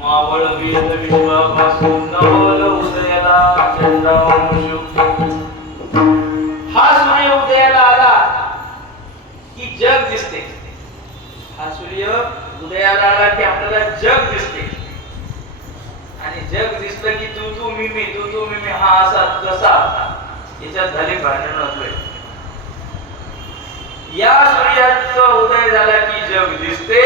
मावळ वेद विश्वापासून नवल उदयाला चंडांशु. हा सूर्य उदयाला आला की जग दिसते. हा सूर्य उदयाला आला की आपल्याला जग दिसते. आणि जग दिसलं की तू तू मी मी तू तू मी मी हा असा कसा याच्यात झाले भांडण होतोय. या सूर्याचा उदय झाला की जग दिसते.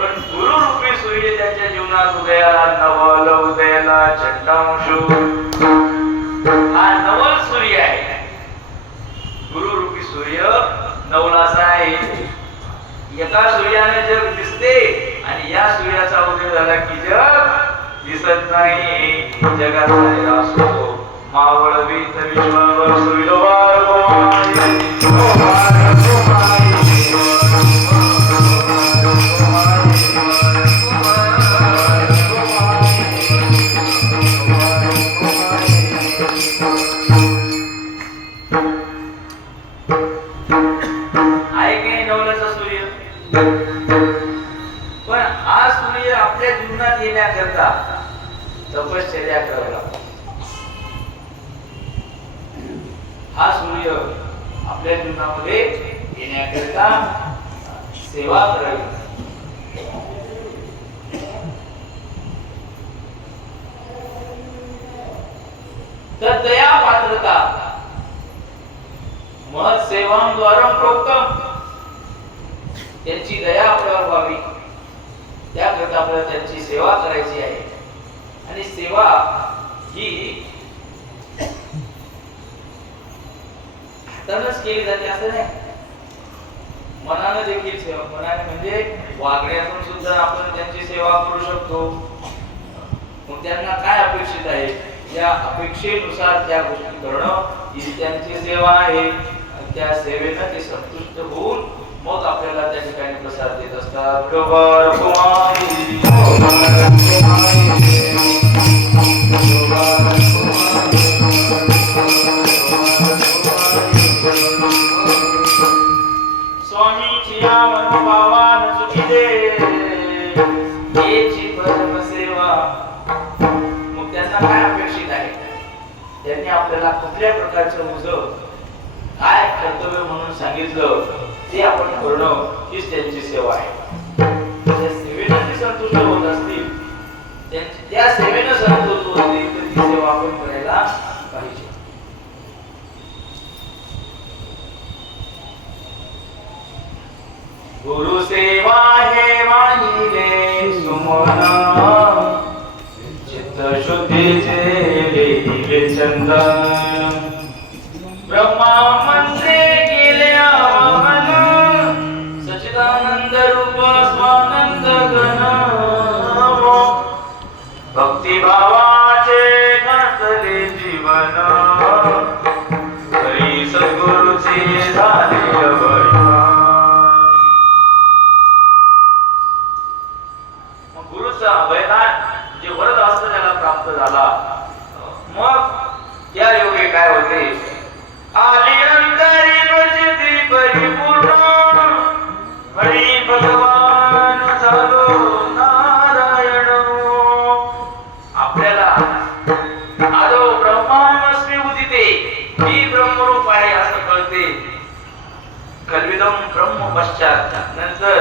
पण गुरुरूपी सूर्य त्याच्या जीवनात उदयाला नवल उदयाला चंडांशु. हा नवल सूर्य आहे. गुरुरूपी सूर्य नवलाचा आहे. एका सूर्याने जग दिसते आणि या सूर्याचा उदय झाला की जग दिसत नाही. जगाचा निराश होतो. मावळ वीत विश्वावर सूर्यवार आहे की नवलाचा सूर्य. पण हा सूर्य आपल्या जीवनात येण्याकरता तपश्चर्या करावी लागते. हा सूर्य आपल्या जीवनामध्ये येण्याकरता सेवा करावी. तर दया पात्रता महत् सेवां द्वारं प्रोक्तम. त्यांची दया आपल्यावर व्हावी त्याकरता आपल्याला त्यांची सेवा करायची आहे. आणि सेवा ही हातानच केली जाते असं नाही. मनाने देखील सेवा. मनाने म्हणजे वागण्यातून सुद्धा आपण त्यांची सेवा करू शकतो. मग त्यांना काय अपेक्षित आहे या अपेक्षेनुसार त्या गोष्टी करणं ही त्यांची सेवा आहे. त्या सेवेनं ते संतुष्ट होऊन मग आपल्याला त्या ठिकाणी प्रसाद देत असतात. स्वामीची या मनोभावान सुखी दे याची परम सेवा. मग त्यांना काय अपेक्षित आहे. त्यांनी आपल्याला कुठल्या प्रकारचं मुजं काय कर्तव्य म्हणून सांगितलं ते आपण करणं हीच त्यांची सेवा आहे. त्या सेवेनं ते संतुष्ट होत असतील त्या सेवेनं संतुष्ट होतील तर ती सेवा आपण करायला पाहिजे. गुरु सेवा हे वाहिले सुमन चित्त शुद्धीचे लिहिले चंदन. ब्रह्मा मंत्रे केले आवाहन सच्चिदानंद रूप स्वानंद घन. भक्ती भावाचे घातले जीवन हरी सद्गुरुचे झाले अभय. गुरुचा अभयदान जे वरद असतं त्याला प्राप्त झाला. मग त्या योगे काय होते. आली अंतरी प्रचिती परिपूर्ण हरी भगवान झालो नारायण. आपल्याला आदो ब्रह्मास्मी उदिते ही ब्रह्मरूप आहे असं कळते. कल्विदम ब्रह्म पश्चात नंतर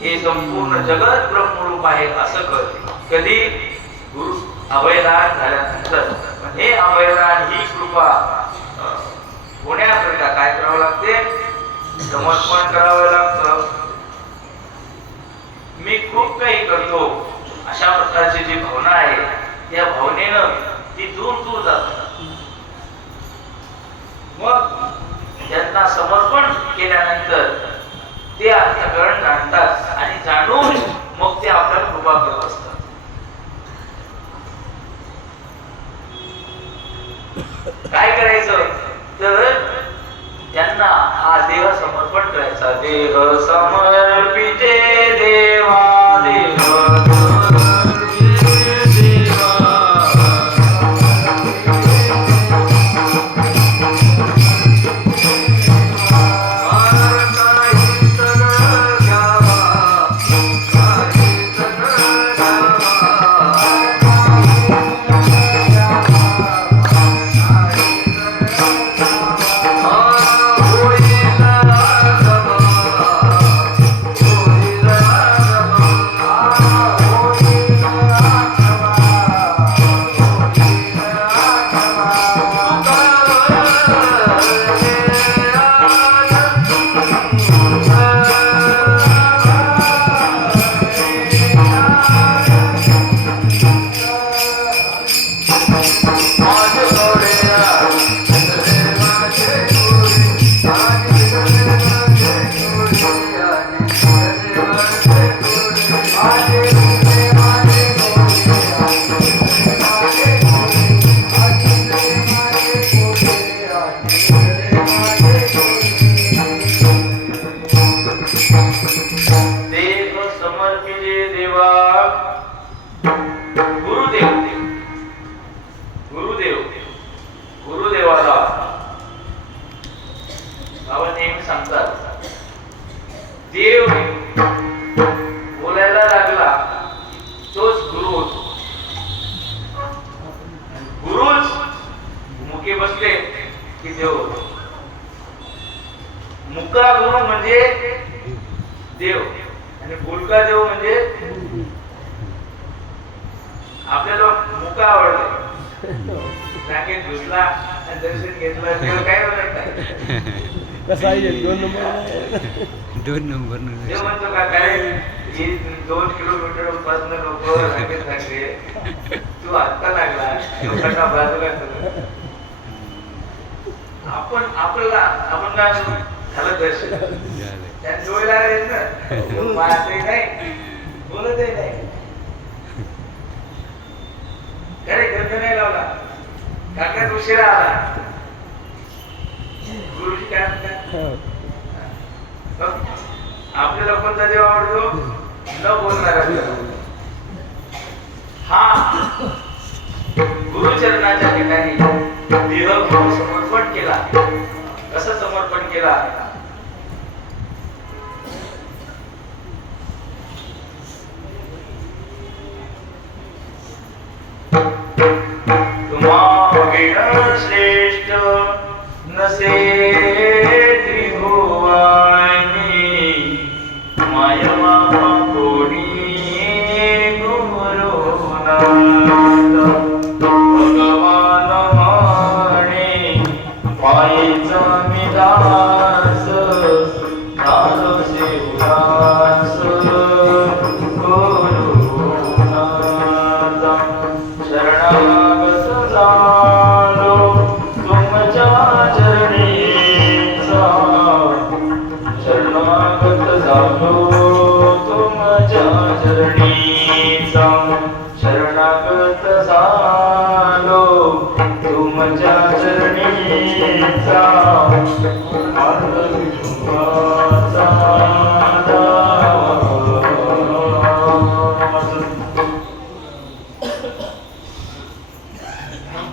हे संपूर्ण जगत ब्रह्मरूप आहे असं कळते. कधी गुरु अभयदान झाल्यानंतर. हे अभयदान ही कृपा होण्याकरिता काय करावं लागते. समर्पण करावं लागतं. मी खूप काही करतो अशा प्रकारची जी भावना आहे त्या भावनेनं ती दूर दूर जातात. मग त्यांना समर्पण केल्यानंतर ते अंतःकरण जाणतात आणि जाणून मग ते आपल्याला कृपा करत असतात. काय करायचं तर त्यांना हा देह समर्पण करायचा. देह समर्पिते देवा देव नुसतं आवडते. रांगेत घुसला आणि दर्शन घेतलं तेव्हा काय म्हणत नाही. कसा आहे 2 नंबर देव म्हणतो का काय 2 किलोमीटर पासून लोक रांगेत लागले, तू आत्ता लागला लोकांना बाजूला करू. आपण काय झालं दर्शन त्या डोळ्याला येत ना पाहतही नाही बोलतही नाही. घरी गर्द नाही लावला, काकात उशिरा आला. गुरुजी काय म्हणतात, आपल्याला कोणता देव आवडतो, न बोलणारा देव. हा गुरुचरणाच्या ठिकाणी देह समर्पण केला. कसं समर्पण केला, तुम्हा श्रेष्ठ नसे त्रिभुवनी, मायवा कोणी गुरुनाथ. भगवान म्हणे पायीचा मी दास, झालो सेवदास गुरुनाथ. शरणागत झालो तुमच्या चरणीचा, शरणागत झालो तुमच्या चरणीचा, शरणागत झालो तुमच्या चरणीचा.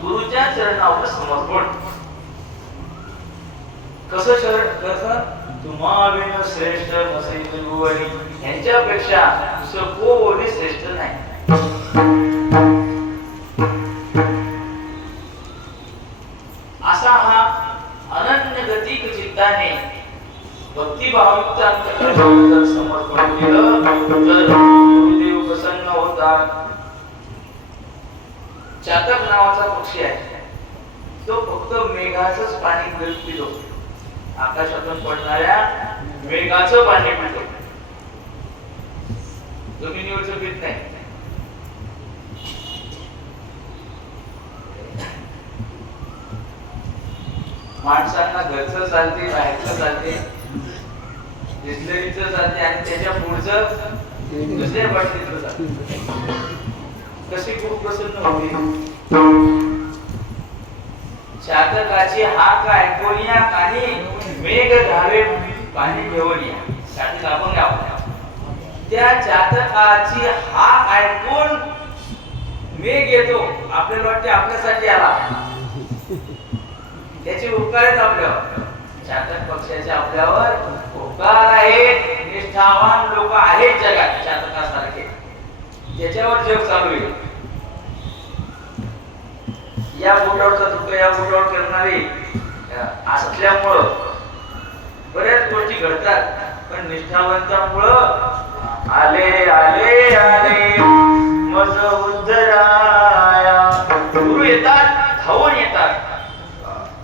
गुरुच्या चरणावर समर्पण कसं तुम्हा विन श्रेष्ठ नसे त्रिभुवनी, यांच्यापेक्षा कोणी श्रेष्ठ नाही. असा हा अनन्य गतिक चित्ताने भक्तिभावयुक्त अंतःकरणावर समर्पण केलं तर गुरुदेव प्रसन्न होतात. चातक नावाचा पक्षी आहे, तो फक्त मेघाचंच पाणी पितो. आकाशातून पडणाऱ्या मेघाचं पाणी पितो, जमिनीवरचं पीत नाही. माणसांना घरचं चालते, बाहेरचं चालते, बिस्लरीचं चालते आणि त्याच्या पुढचं दुसऱ्या बाटलीचं चालते. कशी खूप प्रसन्न होती. चातकाची हाक ऐकून या कानी, मेघ धावे पाणी घेऊन या. चातक आपण गाव, त्या चातकाची हाक ऐकून मेघ येतो. आपल्याला वाटते आपल्यासाठी आला, त्याचे उपकार आहेत आपल्यावर. चातक पक्षाचे आपल्यावर उपकार आहेत. निष्ठावान लोक आहेत जगात चातकासारखे, त्याच्यावर जग चालू आहे. या बोटावरचा तुका या बोटावर करणारे असल्यामुळं बऱ्याच गोष्टी घडतात. पण निष्ठावंतांमुळं आले आले आले मज उद्धराया, गुरु येतात, धावून येतात.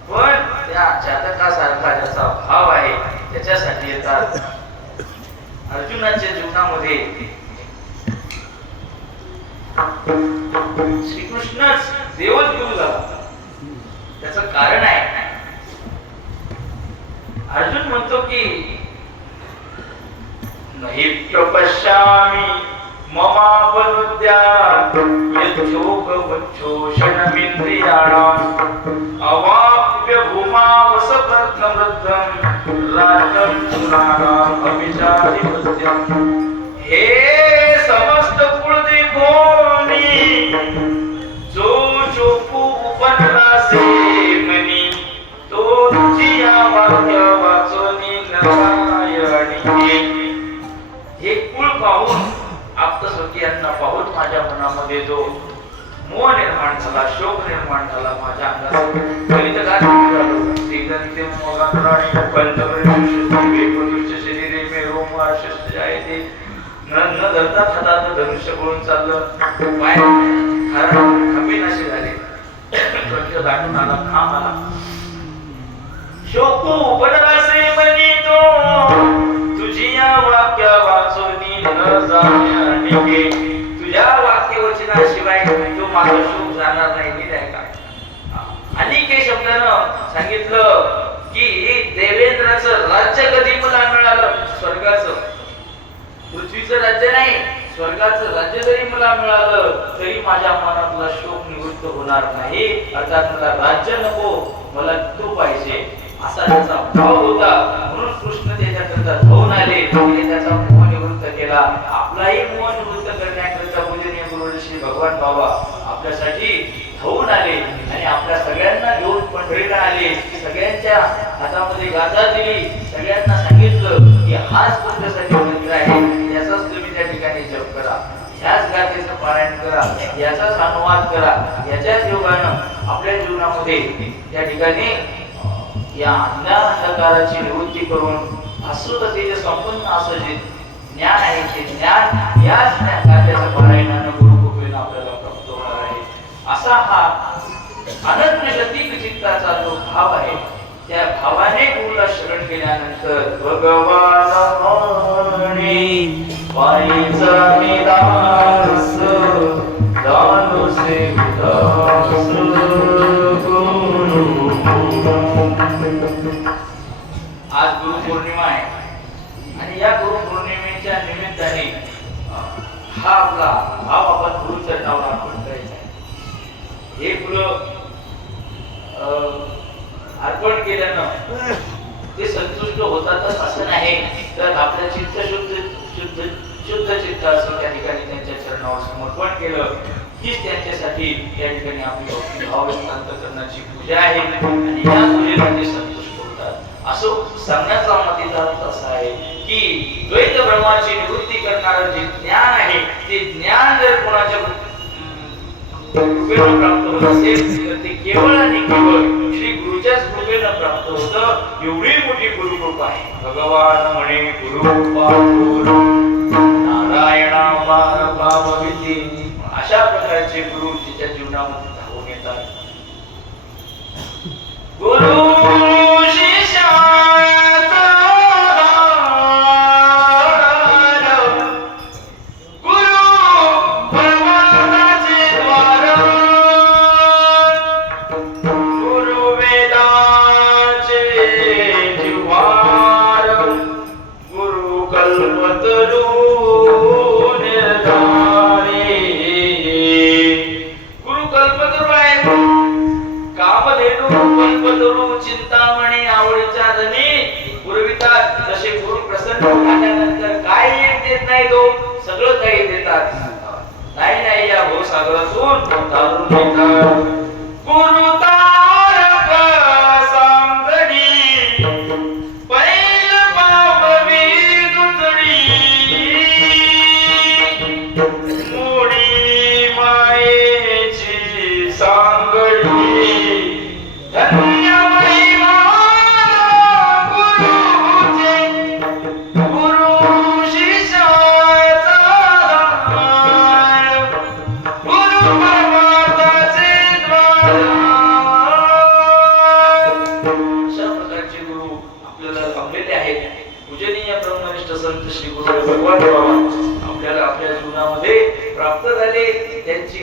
पण त्या चातकासारखा ज्याचा भाव आहे त्याच्यासाठी येतात. अर्जुनाच्या जीवनामध्ये श्रीकृष्णच देवच गुरु झाला. त्याचं कारण आहे, अर्जुन म्हणतो की नहि प्रपश्यामि ममापनुद्यात् यच्छोकवच्छोषणमिन्द्रियाणाम् अवाप्य भूमावसपत्नमृद्धं राज्यं सुराणाम् अभिचारिपत्यम्. हे समस्त कुळदिकोनी जो चोपू उपनरासे मनी, तो तुझिया वाक्य वाचोनी नारायणी. हे कुळ पाहून आप्तस्वकीयांना पाहून माझ्या मनामध्ये जो मोह निर्माण झाला, शोक निर्माण झाला, माझ्या अंगात गणितगार झालो. श्रीगणिते मोगात्राणी पंचवृत्त शरीरे मे रोम आशस्त जायते. न धरता खाता धनुष्य बोलून चाललं. पाय आंबेनाशी झाले. कंठ दाटून आला, खांब आला. शोकू बनवासे म्हणितो तुझी या वाक्य वाचोनी न जाणे. तुझ्या वाक्य वचनाशिवाय तो माझा शोक जाणार नाही. नीट आहे का? आणि काही शब्दानं सांगितलं की देवेंद्राचं राज्य कधी मला मिळालं, स्वर्गाचं, पृथ्वीचं राज्य नाही, स्वर्गाचं राज्य जरी मला मिळालं तरी माझ्या मनातला शोक निवृत्त होणार नाही. अर्थात मला राज्य नको, मला तू पाहिजे, असा त्याचा भाव होता. म्हणून कृष्ण त्याच्याकरता धावून आले आणि त्याचा मोह निवृत्त केला. आपलाही मोह निवृत्त करण्याकरता पूजनीय गुरु श्री भगवान बाबा आपल्यासाठी धावून आले आणि आपल्या सगळ्यांना घेऊन पंढरीला आले. सगळ्यांच्या हातामध्ये गाथा दिली, सगळ्यांना सांगितलं की हाच तुमच्यासाठी मंत्र आहे, याचाच तुम्ही त्या ठिकाणी जप करा, ह्याच गाथेचं पारायण करा, याचाच अनुवाद करा. याच्याच योगानं आपल्या जीवनामध्ये त्या ठिकाणी या अंधकाराची निवृत्ती करून अश्रुतेचे संपन्न असं जे ज्ञान आहे ते ज्ञान याच गाथेचं पारायणानं गुरुकृपेनं आपल्याला प्राप्त होणार आहे. असा हा अनंत लतीफ चित्ताचा जो भाव आहे, त्या भावाने गुरुला शरण केल्यानंतर भगवान म्हणे पायीचा निदास दानुसे उदास गुरु. आज गुरु पौर्णिमा आहे आणि या गुरु पौर्णिमेच्या निमित्ताने हा आपला भाव आपण गुरु चरणावर अर्पण करायचा आहे. हे फुलं अर्पण केल्यानं ते संतुष्ट होतातच असं नाही, तर आपलं चित्त शुद्ध चित्त असं त्या ठिकाणी त्यांच्या चरणावर समर्पण केलं हीच त्यांच्यासाठी त्या ठिकाणी आपली भक्ती भाव अंतःकरणाची पूजा आहे आणि या पूजेला ते संतुष्ट होतात. असं सांगण्याचा मतीचा अर्थ असा आहे की द्वैत ब्रह्माची निवृत्ती करणारं जे ज्ञान आहे ते ज्ञान जर कोणाच्या कृपेनं प्राप्त होत असेल तर ते केवळ आणि केवळ श्री गुरुच्याच कृपेनं प्राप्त होतं. एवढी मोठी गुरुकृपा आहे. भगवान म्हणे गुरु नारायणा भावविती. अशा प्रकारचे गुरु तिच्या जीवनामध्ये धावून येतात. गुरु शिष्याचा चिंतामणी आवडीच्या धनी पुरवितात. जसे गुरु प्रसन्न झाल्यानंतर काही एक देत नाही, तो सगळं काही देतात. नाही या भवसागरातून तारून येतात. गुरु तारक सांगडी पैल पाववी दुतडी मोडी मायेची सांगडी. श्री गुरु भगवान बाबा आपल्याला आपल्या जीवनामध्ये प्राप्त झाले. त्यांची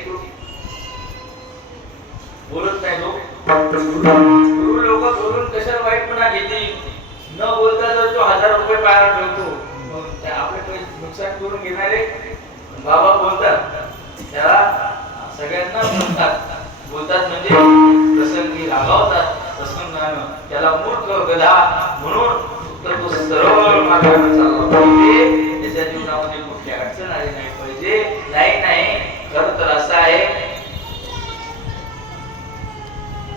बोलत नाही लोक, गुरु लोक बोलून कशाला वाईटपणा घेतील. न बोलता जर तो 1000 रुपये पायाला ठेवतो आपले नुकसान करून घेणारे बाबा बोलतात, त्याला सगळ्यांना बोलतात म्हणजे प्रसंगी रागावतात. प्रसंगानं त्याला मूर्ख गधा म्हणून तर तो सरळ मार्गाने चालला पाहिजे. त्याच्या जीवनामध्ये कुठली अडचण आली नाही पाहिजे. नाही खरं तर असं आहे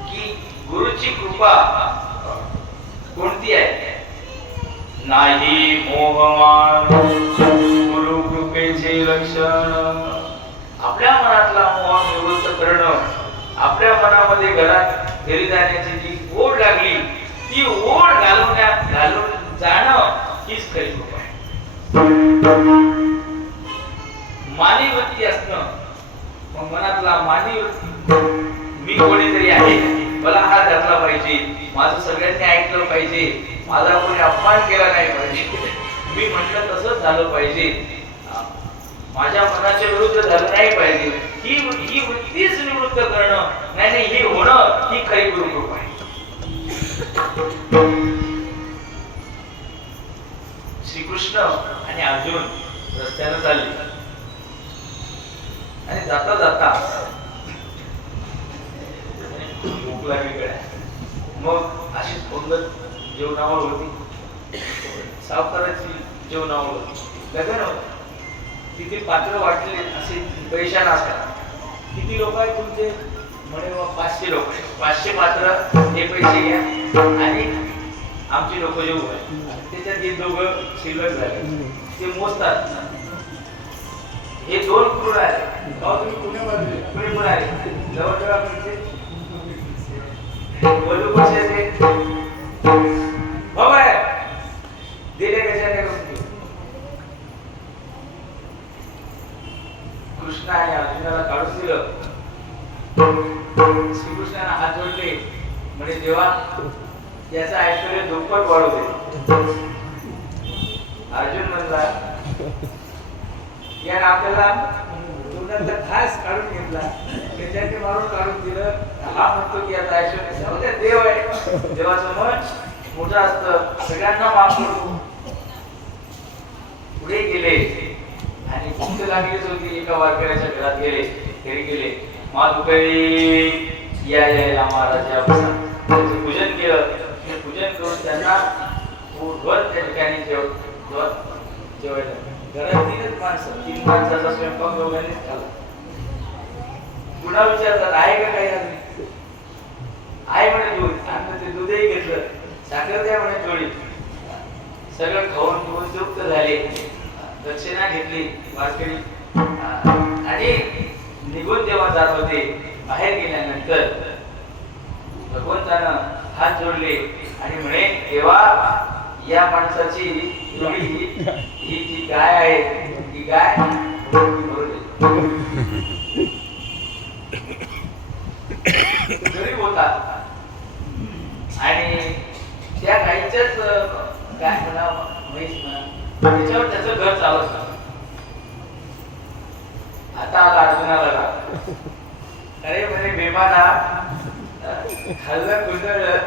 की गुरुची कृपा कोणती आहे? नाही मोहमान गुरु कृपेचे लक्षण. आपल्या मनातला मोह निवृत्त करणं, आपल्या मनामध्ये घरी जाण्याची जी ओढ लागली ती ओढ घालून जाणं हीच खरी कृपा आहे. मानी वृत्ती असणं, मग मनातला मानी मी कोणीतरी आहे, मला हा धरला पाहिजे, माझं सगळ्यांनी ऐकलं पाहिजे, माझा कोणी अपमान केला नाही पाहिजे, मी म्हटलं तसंच झालं पाहिजे, माझ्या मनाच्या विरुद्ध झालं नाही पाहिजे, ही वृत्तीच निवृत्त करणं नाही, ही होणं ही खरी गुरुकृपा आहे. श्रीकृष्ण आणि अर्जुन रस्त्याने चालले आणि जाता जाता भूक लागली गड्या. मग अशीच पंगत जेवणावर होती, सावकाराची जेवणावर होती, लग्न होतं. तिथे पात्र वाटले असे पैशाला असतात. किती लोक आहेत तुमचे? म्हणे 500 लोक. 500 पात्र हे पैसे घ्या आणि आमची लोक जेवू आहे. त्याच्यात हे दोघं शिल्लक झाले, ते मोजतात. हे 2 क्रूर आले. तुम्ही पुणे पण आले जवळ वधू कशाचे बाबा दिले कशाने? कृष्ण आणि अर्जुनाला काढून दिलं. श्रीकृष्णाने हात जोडले, म्हणजे देवा याचा ऐश्वर्य दुप्पट वाढू दे. अर्जुन म्हणला याने आपल्याला तोंडातला खास काढून घेतला, त्याच्याने मारून काढून दिलं. हा म्हणतो की आता ऐश्वर्य देव आहे, देवाचं मन मोठं असतं, सगळ्यांना माफ करतो. पुढे गेले आणि भूक लागलीच होती. एका वारकऱ्याच्या घरात गेले, घरी गेले. माधुकरी या या महाराजा त्याचं पूजन केलं. ते पूजन करून त्यांना पोटभर त्या ठिकाणी जेवायला. घरात 3च माणसं, 3 माणसाचा स्वयंपाक दोघांनीच केला. पुन्हा विचारतात आहे का काही? आहे म्हणे दूध. आणि ते दूधही घेतलं. साखर द्या म्हणे थोडी. सगळं खाऊन पिऊन तृप्त झाले. दक्षिणा घेतली वारकरी आणि निघून जेव्हा जात होते, बाहेर गेल्यानंतर भगवंतानं हात जोडले आणि म्हणे देवा या माणसाची ही जी गाय आहे ती गाय गरीब होता आणि त्या गायीच्याच काय म्हणा म्हैस म्हणा त्याच्यावर त्याचं घर चालत. आता आला अर्जुनाला, अरे म्हणे बेमाना खाल्लं कुंडळलं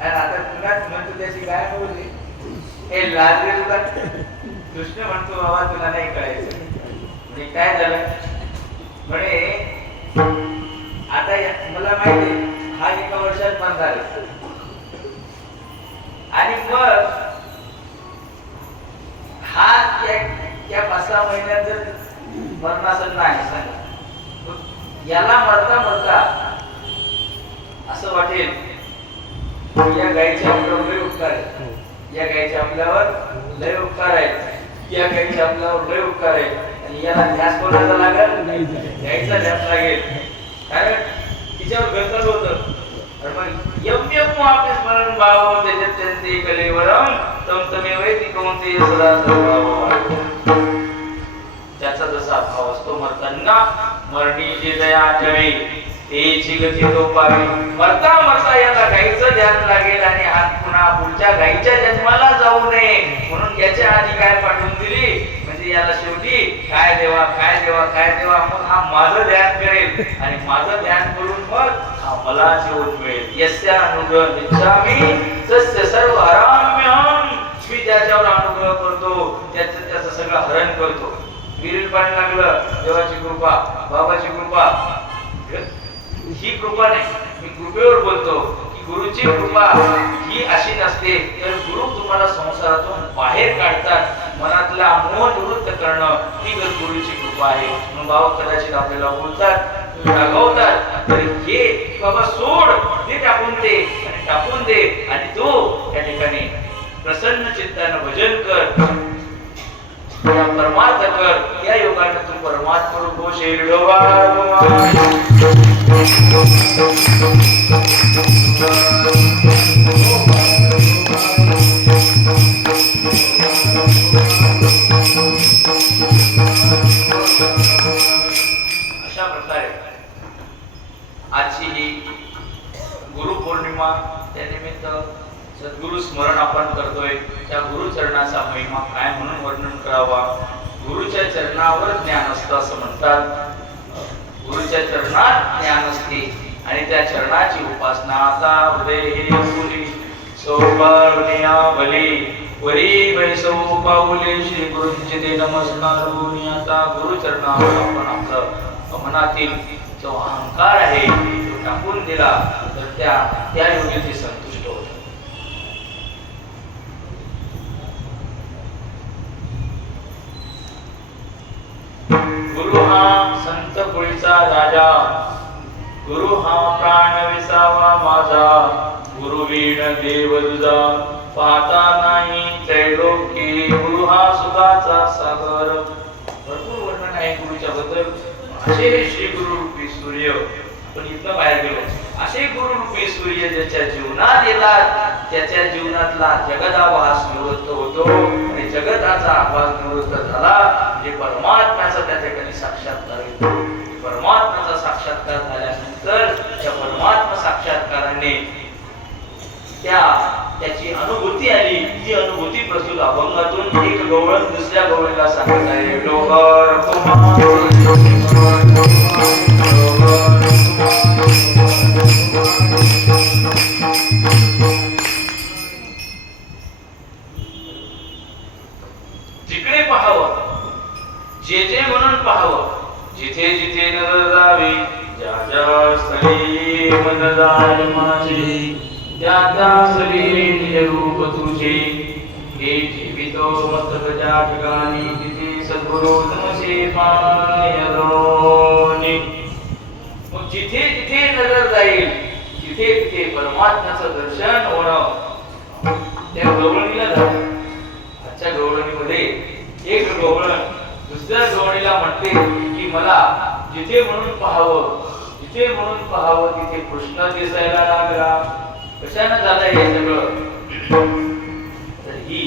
आणि आता पुन्हा म्हणतो त्याची गाय बोलली. हे लाज रे तुला. कृष्ण म्हणतो बाबा तुला नाही कळायचं. म्हणजे काय झालं? म्हणे आता मला माहिती हा 1 वर्षात बंद झाला आणि मग हा त्या 5-6 महिन्यात जर मरणासन नाही सांगा, याला मरता मरता असं वाटेल या गायीचे आपल्यावर लय उपकार आहे, या गायीचे आपल्यावर लय उपकार आहे, या गायीचे आपल्यावर लय उपकार आहे. आणि याला ध्यास कोणाचा लागेल? गायीचा ध्यास लागेल. कारण तिच्यावर घर चालू होतं. मग यम यम आपले स्मरण भाव त्याच्यात त्यांचे कलेवरम तमतमेवै ती कोणते सदा सर्व. ज्याचा जसा भाव असतो मरताना मरणीची दया ठेवी तेची गती तो पावी. मरता मरता याला गायीचं ध्यान लागेल आणि हात पुन्हा पुढच्या गायीच्या जन्माला जाऊ नये म्हणून याच्या आधी काय पाठवून दिली. म्हणजे याला शेवटी काय देवा काय देवा काय देवा, मग हा माझं ध्यान करेल आणि माझं ध्यान करून मग हा मला जेवण मिळेल. यस्या अनुग्रह इच्छामि तस्य सर्व हराम्यहं. मी ज्याच्यावर अनुग्रह करतो त्याचं सगळं हरण करतो. विहिरीत पाणी लागलं, देवाची कृपा, बाबाची कृपा. ही कृपा नाही, मी कृपेवर बोलतो की गुरुची कृपा ही अशी नसते. तर गुरु तुम्हाला संसारातून बाहेर काढतात, मनातला मोह निवृत्त करणं ही गुरुची कृपा आहे. म्हणून बाबा कदाचित आपल्याला बोलतात, रागवतात, तर हे बाबा सोड, ते टाकून दे आणि टाकून दे आणि तो त्या ठिकाणी प्रसन्न चित्तानं भजन कर, परमार्थ कर. या योगाने तू परमात्मा रूप शिरडोबा. प्रकारे आजची ही गुरुपौर्णिमा त्यानिमित्त सद्गुरु स्मरण आपण करतोय. त्या गुरुचरणाचा महिमा काय म्हणून वर्णन करावा. गुरुच्या चरणावर ज्ञान असतं असं म्हणतात. गुरुच्या चरणात ज्ञान असते आणि त्या चरणाची उपासना आता हृदय हे पुरी सौभाग्या भले वरी वैसौ पाऊले श्री गुरुंचे ते नमस्कारोनी. आता गुरुचरणावर आपण आपलं मनातील जो अहंकार आहे तो टाकून दिला तर त्या योगी ते संतुष्ट होत. गुरु हा संत कुळीचा राजा, गुरु हा प्राण विसावा माझा, गुरु वीण देव तुझा पाहता नाही त्रैलोकी. गुरु हा सुखाचा सागर. भरपूर वर्णन आहे गुरुच्या बद्दल. असे श्री गुरु रूपी सूर्य आपण इथं बाहेर गेलो. असे गुरु रूपी सूर्य ज्याच्या जीवनात येतात त्याच्या जीवनातला जगदाभास निवृत्त होतो आणि जगताचा आभास निवृत्त झाला म्हणजे परमात्म्याचा त्या ठिकाणी साक्षात्कार येतो. परमात्म्याचा साक्षात्कार झाल्यानंतर त्या परमात्मा साक्षात्काराने त्याची अनुभूती आली. ती अनुभूती प्रस्तुत अभंगातून एक गवळण दुसऱ्या गवळीला सांगत आहे. डोंगर जिकडे पाहावं जे जे म्हणून पाहावं, जिथे जिथे नजर जावी, ज्या ज्या स्थळी मन जाय माझे, त्या त्या स्थळी निज रूप तुझे. हे जीवितो मस्तक ज्या ठिकाणी तिथे सद्गुरु नमसे पायरोनी. मग जिथे जिथे नजर जाईल तिथे तिथे परमात्म्याचं दर्शन होणं. त्या गवळणीला झालं. आजच्या गवळणीमध्ये एक गवळण दुसऱ्या गवळणीला म्हणते की मला जिथे म्हणून पाहावं, जिथे म्हणून पाहावं तिथे कृष्ण दिसायला लागला. कशाने झालं हे सगळं. तर ही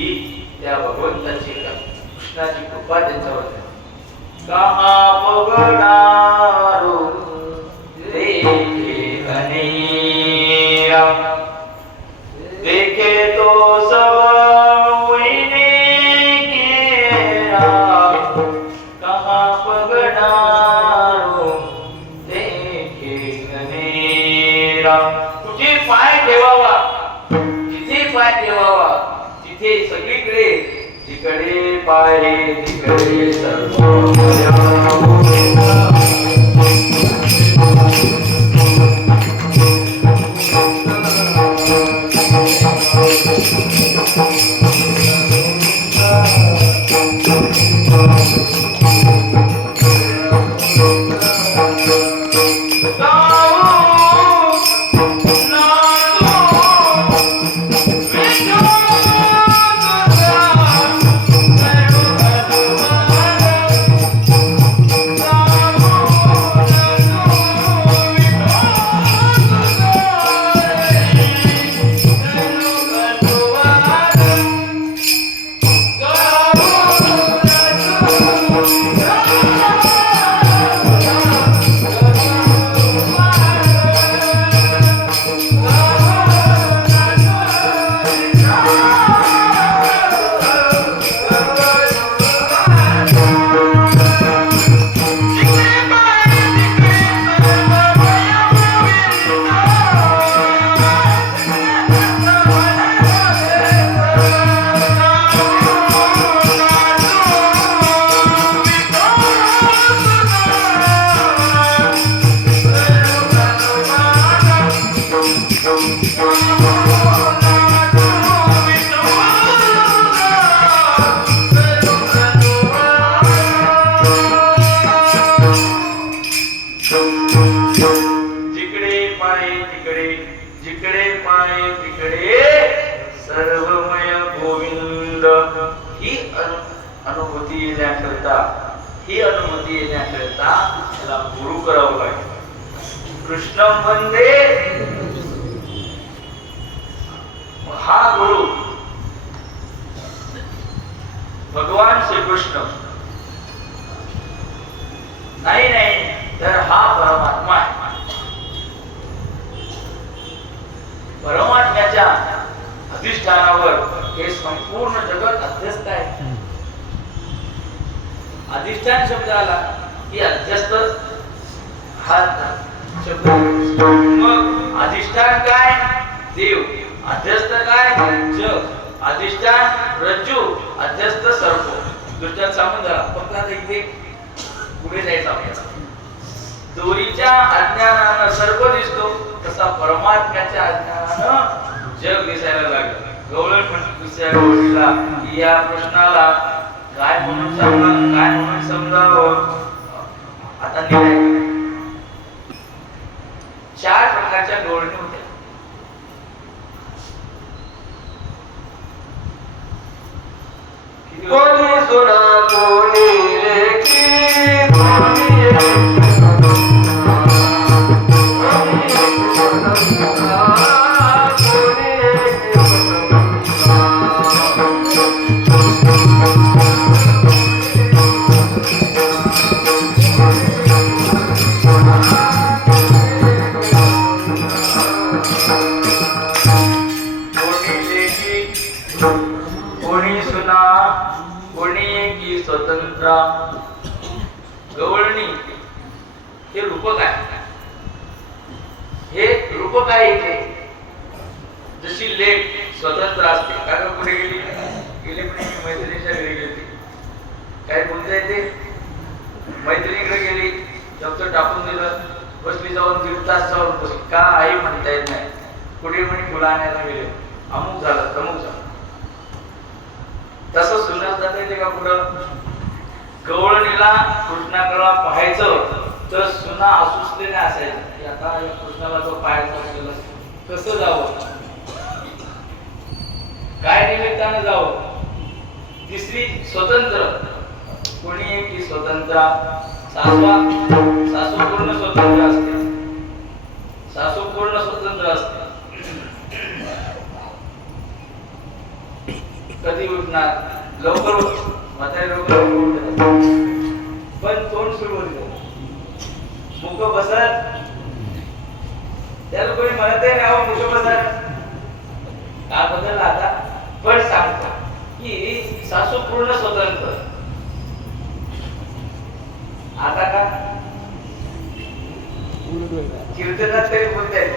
त्या भगवंताची कृष्णाची कृपा त्यांच्यावर झाली. कहा पगडारो देखे कन्हैया, देखे तो सब उइने केरा. कहा पगडारो देखे कन्हैया. कुठे पाय ठेवावा, जिथे पाय ठेवावा तिथे सगळीकडे जिकडे पाय तिकडे सर्व. ही अनुभूती येण्याकरिता त्याला गुरु करावं लागेल. कृष्ण वंदे. हा गुरु भगवान श्रीकृष्ण नाही तर हा परमात्म्याच्या अधिष्ठानावर हे संपूर्ण जगत अध्यस्त आहे. अधिष्ठान शब्द आला की अध्यस्त हा शब्द. मग अधिष्ठान काय? देव. अध्यस्त काय? जग. अधिष्ठान रज्जू, अध्यस्त सर्प. दृष्टांत सांगून झाला. फक्त आता इथे पुढे जायचं आपल्याला. दोरीच्या अज्ञानानं सर्प दिसतो, तसा परमात्म्याच्या अज्ञानानं जग दिसायला लागलं. गवळण दुसऱ्या गवळणीला या प्रश्नाला काय म्हणून सांगणार, काय म्हणून समजावं, आता निघायचं. 4 प्रकारच्या गवळणी होत्या. कोणी सुना कोणी लेकी कोणी स्वतंत्र. गवळणी हे रूपक आहे. हे रूपक आहे. इथे जशी लेक स्वतंत्र असते. काका कुठे गेली? गेली पण मैत्रिणीच्या घरी गेली. काय बोलता येते? मैत्रिणीकडे गेली, दप्तर टाकून दिलं, बसली, जाऊन 1.5 तास जाऊन बसली. का आई म्हणता येत नाही. कुठे म्हणे फुलं आणायला गेले, अमुक झालं तमुक झालं. तसं सुनात जाता येते का कुठं? गवळणीला कृष्णाकडे पाहायचं तर सुना असूसलेले असायचं की आता या कृष्णाला तो पाहायचा कसं जावं, काय निमित्तानं जावं. तिसरी स्वतंत्र. कोणी एक की स्वतंत्र. सासू पूर्ण स्वतंत्र असते. सासू पूर्ण स्वतंत्र असते. कधी उठणार, लवकर म्हातारी लवकर पण तोंड सुरू होते, मुख बसत. त्याला कोणी म्हणत नाही मुख बसत का बदल आता, पण सांगता की सासू पूर्ण स्वतंत्र. आता का कीर्तनात तरी बोलताय,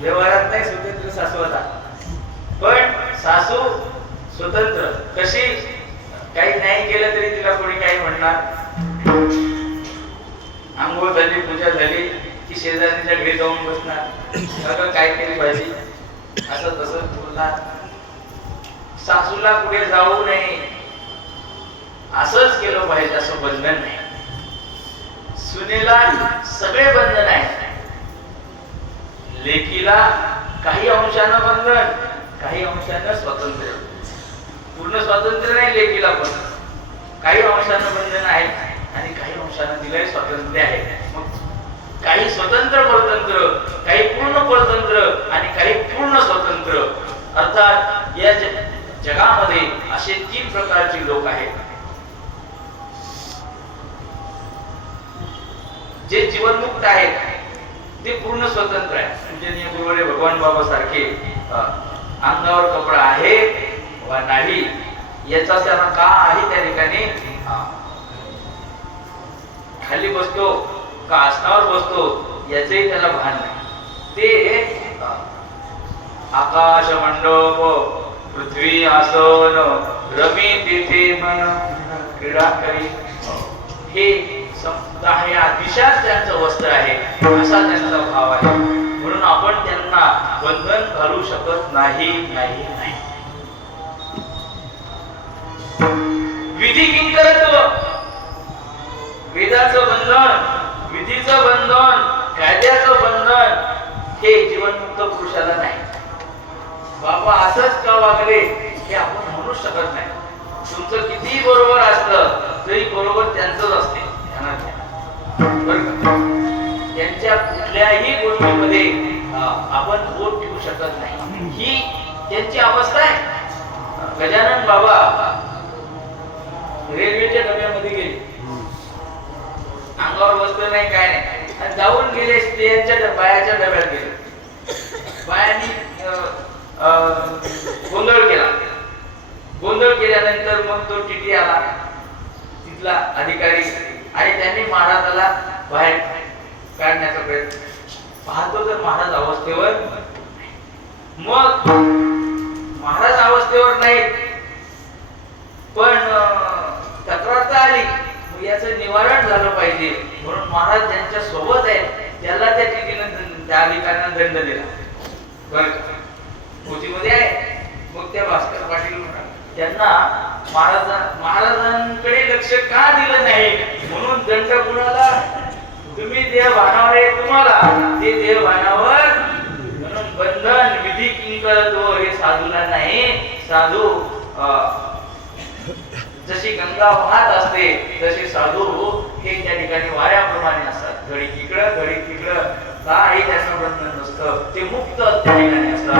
व्यवहारात नाही स्वतंत्र सासू. आता पण सासू स्वतंत्र कशी? काही नाही केलं तरी तिला कोणी काही म्हणणार. आंघोळ झाली, पूजा झाली की शेजारीच्या घरी जाऊन बसणार, काय केली पाहिजे असं तसं बोलणार. सासूला पुढे जाऊ नये, असंच केलं पाहिजे असं बंधन नाही. सुनेला सगळे बंधन आहे. लेकीला काही अंशानं बंधन, काही अंशानं स्वातंत्र्य. पूर्ण स्वातंत्र्य नाही लेकीला, पण काही अंशानं बंधन आहे आणि काही अंशानं तिलाही स्वातंत्र्य आहे. मग काही स्वतंत्र परतंत्र, काही पूर्ण परतंत्र आणि काही पूर्ण स्वतंत्र. अर्थात या जगामध्ये असे 3 प्रकारचे लोक आहेत. जे जीवनमुक्त आहेत ते पूर्ण स्वतंत्र आहे. पूजनीय गुरुवरे भगवान बाबा सारखे अंगावर कपडा आहे वा नाही याचा त्यांना का आहे, त्या ठिकाणी खाली बसतो का आसनावर बसतो याचंही त्याला भान नाही. ते आकाश मंडप, पृथ्वी आसन, रमी तेथे मन क्रीडा करी, हे या दिशाच त्यांचं वस्त्र आहे असा त्यांचा भाव आहे. म्हणून आपण त्यांना बंधन घालू शकत नाही. विधी किंकरत्व, वेदाचं बंधन, विधीचं बंधन, कायद्याचं बंधन हे जीवनमुक्त पुरुषाला नाही. बाबा असंच का वागले हे आपण म्हणू शकत नाही. तुमचं किती बरोबर असलं तरी बरोबर त्यांचंच असते. त्यांच्या कुठल्याही गोष्टीमध्ये आपण बोट ठेवू शकत नाही. ही त्यांची अवस्था आहे. गजानन बाबा रेल्वेच्या डब्यामध्ये गेले, अंगावर वस्त्र नाही काय नाही, आणि जाऊन गेले स्त्रियांच्या बायाच्या डब्यात गेले. बायांनी गोंधळ केला. गोंधळ केल्यानंतर मग तो टीटी आला, तिथला अधिकारी, आणि त्यांनी महाराजाला बाहेर काढण्याचा प्रयत्न. पाहतो तर महाराज अवस्थेवर. मग महाराज अवस्थेवर नाहीत, पण तक्रार तर आली. मग याचं निवारण झालं पाहिजे म्हणून महाराज ज्यांच्या सोबत आहेत त्याला त्या टीटीनं त्या अधिकाऱ्यांना दंड दिला. बरं कोचीमध्ये आहे. मग त्या भास्कर पाटील म्हणा त्यांना महाराजांकडे लक्ष का दिलं नाही म्हणून दंड कुणाला? तुम्ही देव भानावर आहे, तुम्हाला ते देव भानावर म्हणून बंधन विधी किंकरतो हे साधूला नाही. साधू जशी गंगा वाहत असते तसे साधू हे त्या ठिकाणी वाऱ्याप्रमाणे असतात. घडी इकडं घडी तिकडं, काही त्याचं बंधन नसतं. ते मुक्त त्या ठिकाणी असतात.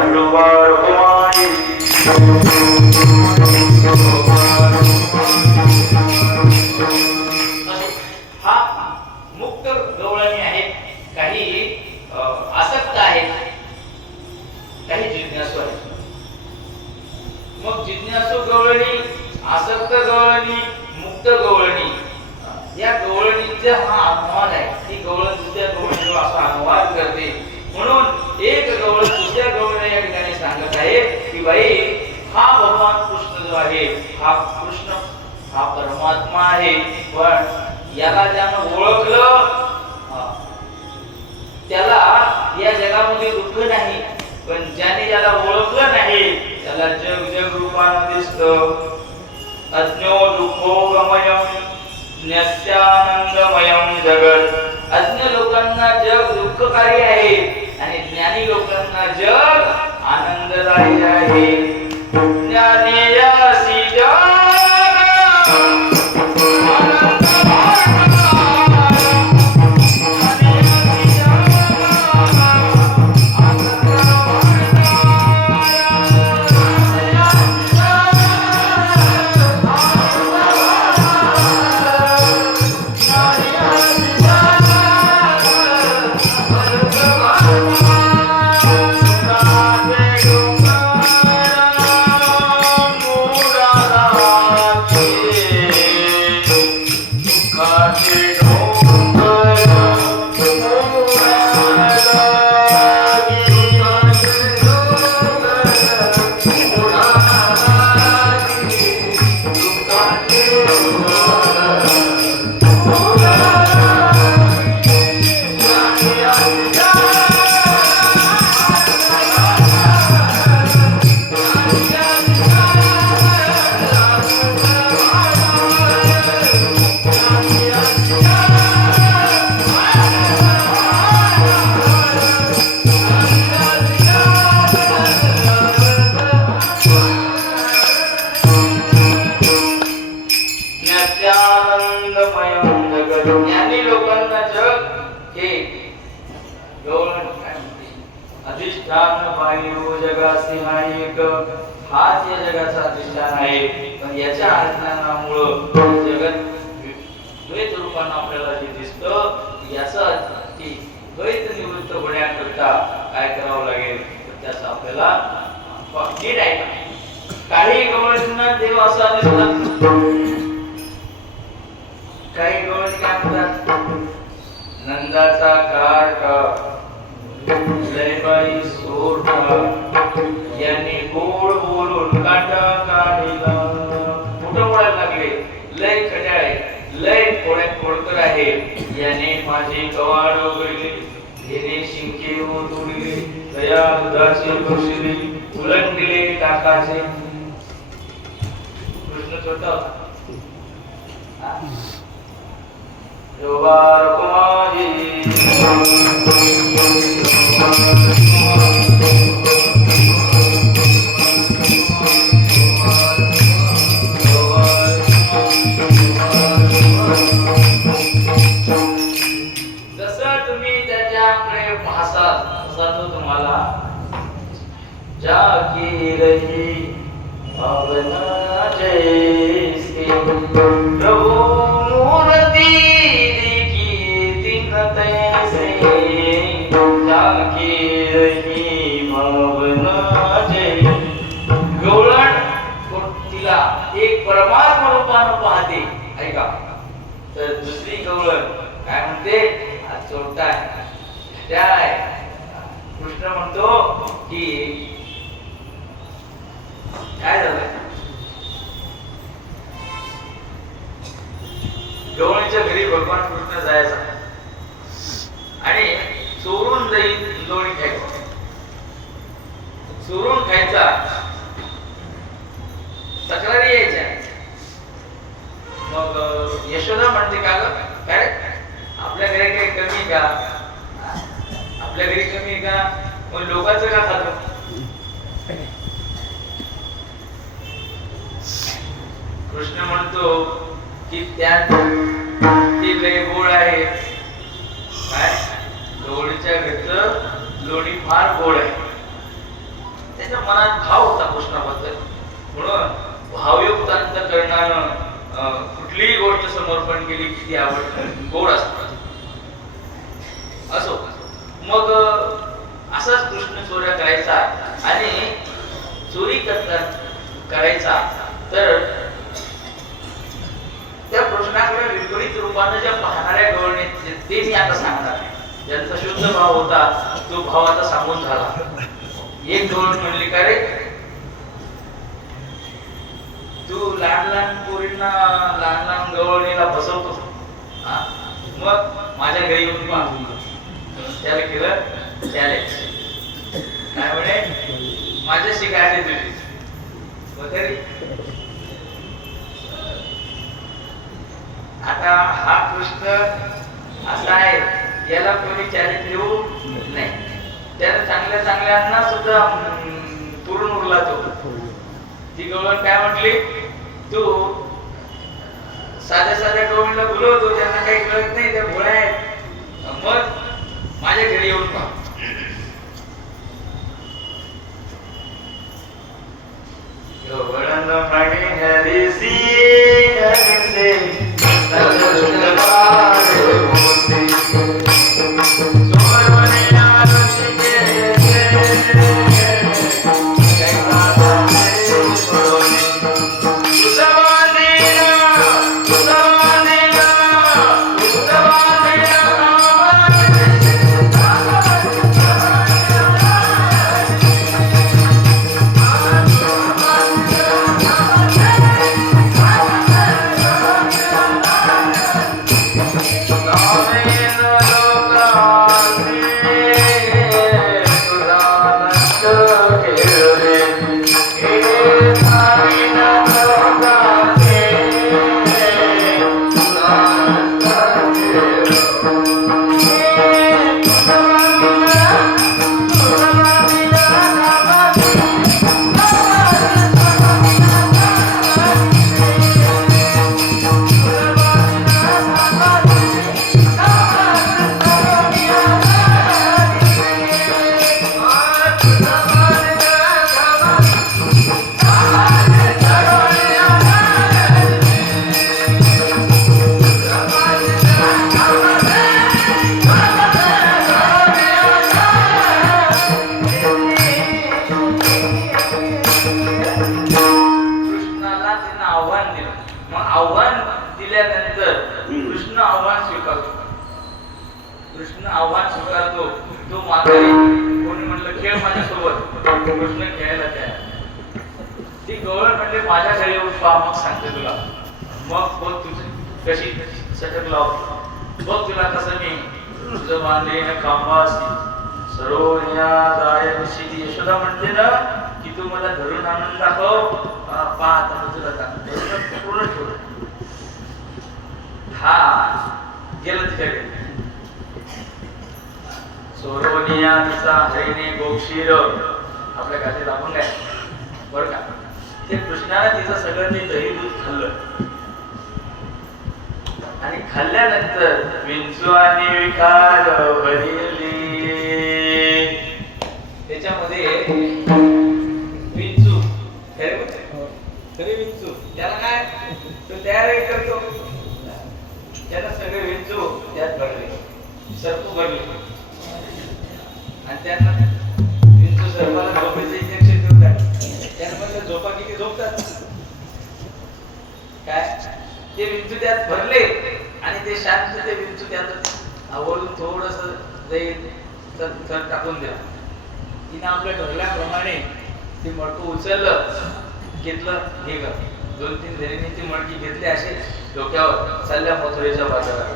हा मुक्त गवळणी आहेत. काही आसक्त आहेत, काही जिज्ञासू आहेत. मग जिज्ञासू गवळणी, आसक्त गवळणी, मुक्त गवळणी, या गवळणीचा हा अनुवाद आहे. ती गवळण दुसऱ्या गवळणीवर असा अनुवाद करते. म्हणून एक गवळण दुसऱ्या गवळणी या ठिकाणी सांगत आहे की बाई हा भगवान कृष्ण जो आहे, हा कृष्ण हा परमात्मा आहे. पण याला ज्यानं ओळखलं त्याला या जगामध्ये दुःख नाही, पण ज्याने याला ओळखलं नाही त्याला जग जग रूपानं दिसतं. अज्ञो दुःखो गमयं ज्ञात्यानंदमयं जगत. अज्ञ लोकांना जग दुःखकारी आहे आणि ज्ञानी लोकांना जग आनंददायी आहे. ज्ञानेयासी जग ज्ञानी लोकांना जग हे गवळण काय म्हणते? अधिष्ठान बाह्यो जगासी नायक. हाच या जगाचा अधिष्ठान आहे. पण याच्या अज्ञानामुळं जगत द्वैत रूपानं आपल्याला जे दिसतं याचा की द्वैत निवृत्त होण्याकरता काय करावं लागेल तर त्याचा आपल्याला नीट आहे. काही गवळणींना देव असा दिसतात, काही गवळणी काय म्हणतात? नंदाचा कार्ट लयबाई सोरठा यांनी गोड बोलून काटा काढिला. कुठं बोलायला लागले? लय खट्याळे, लय खोडकर आहे. याने माझे कवाड उघडले, घेणे शिंके तोडले, दया दुधाचे बक्षिले, उलंडले टाकाचे. कृष्ण छोटा जोबार कुमारी जसं तुम्ही त्याच्याकडे पाहसाल तसा तो तुम्हाला जागी रही भावना जैसे प्रभु मूर्ति दिखी दिन तैसे जागी रही पाहते ऐका तर दुसरी गवळण काय म्हणते हा चोरटा आहे त्या आहे. कृष्ण म्हणतो की काय झालं गवळणीच्या घरी भगवान कृष्ण जायचा आणि चोरून जाईल लोणी खायचा चोरून खायचा तक्रारी यायच्या. मग यशोदा म्हणते का ग काय आपल्या घरी काही कमी का आपल्या घरी कमी का मग लोकांचं का खातो. कृष्ण म्हणतो की त्यात ती लय गोड आहे काय गवळीच्या घरचं लोणी फार गोड आहे. त्याच्या मनात भाव होता कृष्णाबद्दल म्हणून भावयुक्त अंतःकरणानं कुठलीही गोष्ट समर्पण केली की ती आवड गोड असतात असो. मग असाच कृष्ण चोऱ्या करायचा आणि चोरी करायचा तर त्या कृष्णाकडे विपरीत रूपाने ज्या पाहणाऱ्या गवळणी ते मी आता सांगणार आहे. ज्यांचा शुद्ध भाव होता तो भाव आता सांगून झाला. एक गवळण म्हणली का रे तू लहान लहान पोरींना लहान लहान गवळणीला बसवतो मग माझ्या घरी येऊन पहा. त्याला केलं चॅलेंज काय म्हणे माझ्याशी गाडी तुझी वगैरे. आता हा कृष्ण असा आहे याला कोणी चॅलेंज देऊ नाही. त्याला चांगल्या चांगल्यांना सुद्धा पुरून उरला तो. ती गवळण काय म्हटली तू साध्या साध्या गवळणीला बोलवतो त्यांना काही कळत नाही त्या भोळ्या आहेत मग माझ्या घरी येऊन पहा. गवळण म्हणे हरिसी हरिसे कृष्ण आव्हान स्वीकारतो. तो म्हातारी कोणी म्हणलं खेळ माझ्यासोबत कृष्ण खेळायला तयार. ती गवळण म्हणले माझ्या घरी येऊन पहा मग सांगते तुला. मग बघ तुझी कशी सटक लावतो बघ तुला कसं मी तुझं बांधे खांबासी सरोवरिया जाय निशिती. यशोदा म्हणते ना की तू मला धरून आणून दाखव पहा आता तुला पूर्ण ठेवलं. हा गेलं तिच्याकडे सोरोनिया तिचा हरिणे गोक्षीर आपल्या गाठी लागून काय बरं का. ते कृष्णाला तिचं सगळं ते दही दूध खाल्लं आणि खाल्ल्यानंतर विंचू आणि विकार भरली. त्याच्यामध्ये विंचू खरे विंचू त्याला काय तो तयार करतो. त्याला सगळे विंचू त्यात भरले सर्प भरले आणि त्यांना विंचू सर्पाला झोपेचं इंजेक्शन देऊन टाकलं. त्यांना म्हणलं झोपा किती झोपतात काय ते विंचू त्यात भरले आणि ते शांत ते विंचू त्यातच आवडून थोडस थर टाकून दिला. तिने आपल्या ठरल्याप्रमाणे ते मडकं उचललं, घेतलं, हे ग 2-3 जणींनी ती मडकी घेतली असे डोक्यावर, चालल्या मथुरेच्या बाजारात.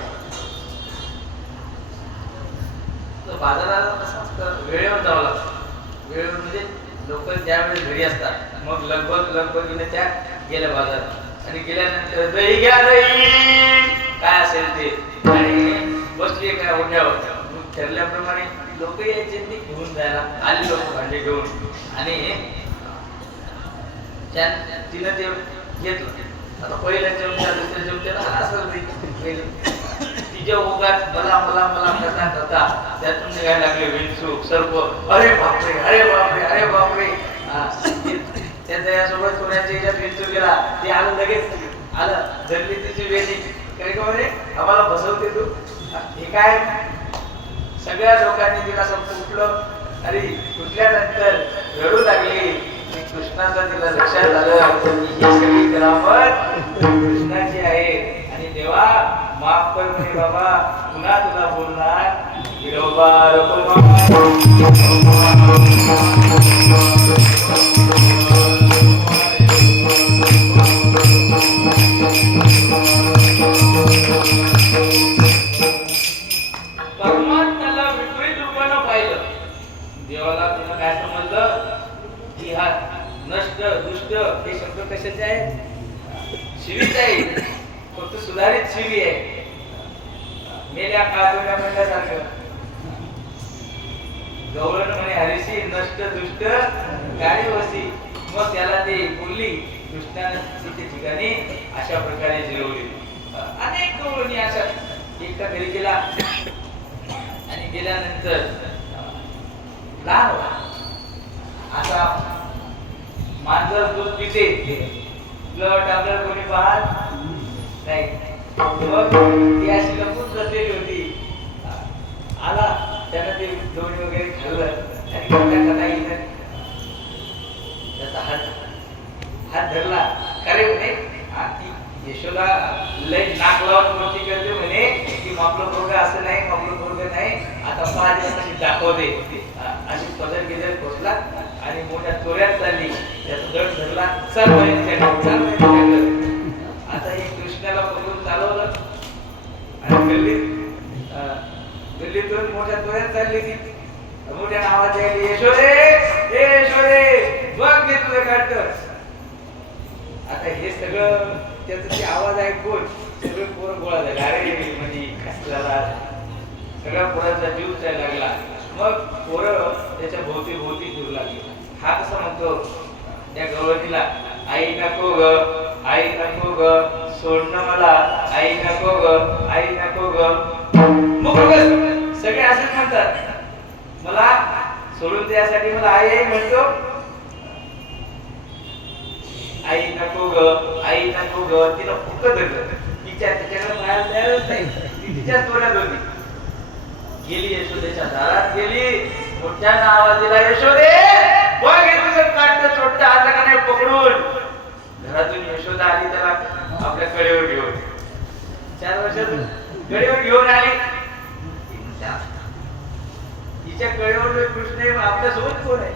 बाजाराला कसं वेळेवर जावं लागतं. वेळेवर म्हणजे लोक ज्यावेळेस घरी असतात मग लगबगीने त्या गेल्या बाजारात आणि गेल्यानंतर दही घ्या, दही काय असेल ते, आणि बसली काय ओढ्यावर. ठरल्याप्रमाणे लोक यायचे ते घेऊन जायला आले, लोक भांडे घेऊन, आणि तिनं ते घेतलं. आता पहिल्या जेवत्या दुसऱ्या जेवत्याला असं तिच्या ओघात मला मला मला करता करता त्यातून निघायला लागले विंचू, सर्प. अरे बापरे, अरे बापरे, अरे बापरे. त्या दयासोबत कोणाच्या याच्यात विंचू गेला, ते आलं, लगेच आलं, धरली तिची वेली. काय का म्हणे, आम्हाला बसवते तू, हे काय. सगळ्या लोकांनी तिला असं उठलं. अरे कुठल्यानंतर रडू लागली. कृष्णाचं तिला लक्षात झालं की ही सगळी करामत कृष्णाची आहे. आणि देवा माफ कर म्हणे बाबा, पुन्हा तुला बोलणार विरोबा परमात्म्याला विपरीत रूपानं पाहिलं. देवाला तुला काय समजलं की हा नष्ट दुष्ट हे शब्द कशाचे आहेत? शिवीच आहे, फक्त सुधारित शिवी आहे. मेल्या काळोख्या म्हणल्यासारखं. गवळण म्हणे हरीशी नष्ट दुष्ट गाडी वसी. मग त्याला ते बोलली कृष्णाने तिथे ठिकाणी अशा प्रकारे जिरवली. अनेक गवळणी अशा एकटा घरी गेला आणि गेल्यानंतर लहान होता. आता मांजर दूध पिते, लट आपल्याला कोणी पाहत नाही. मग ती अशी लपून बसलेली होती. आला त्यानं ते दोणी वगैरे खाल्लं आणि त्याचा हात धरला. खरे म्हणे ती यशोदा लय नाक लावून मोठी करते म्हणे की आपलं पोरगं असं नाही, आपलं पोरगं नाही, आता 5 दिवसाची दाखवते. अशी पदर गिदर पोचला आणि मोठ्या तोऱ्यात चालली. त्याचा दड धरला, चल म्हणे आता हे कृष्णाला पकडून चालवलं आणि गल्लीतून मोठ्या तोऱ्यात चालली. ती मोठ्या नावात यायली, यशोदे ए यशोदे बघ घे तुझं काढतं. आता हे सगळं त्याचा ते आवाज ऐकून सगळे पोरं गोळा झाले. अरे म्हणजे कसला सगळ्या पोरांचा जीव जायला लागला. मग पोरं त्याच्या भोवती भोवती फिरू लागली. हा कसा म्हणतो त्या गवळणीला, आई नको ग, आई नको ग, सोडणं मला, आई नको ग, आई नको ग. मग सगळे असेच म्हणतात, मला सोडून द्यासाठी मला आई आई म्हणतो. आई नको ग, आई नको ग. तिला फुकत धरलं. तिच्याकडे पाहायला तयारच नाही. ती तिच्याच तोऱ्यात होती. गेली यशोदेच्या दारात गेली. मोठ्यानं आवाज दिला, यशोदे बघ हे तुझं काढतं छोटं आता का नाही पकडून. घरातून यशोदा आली त्याला आपल्या कडेवर घेऊन. 4 वर्षातून कडेवर घेऊन आली. तिच्या कडेवर कृष्ण आपल्यासोबत कोण आहे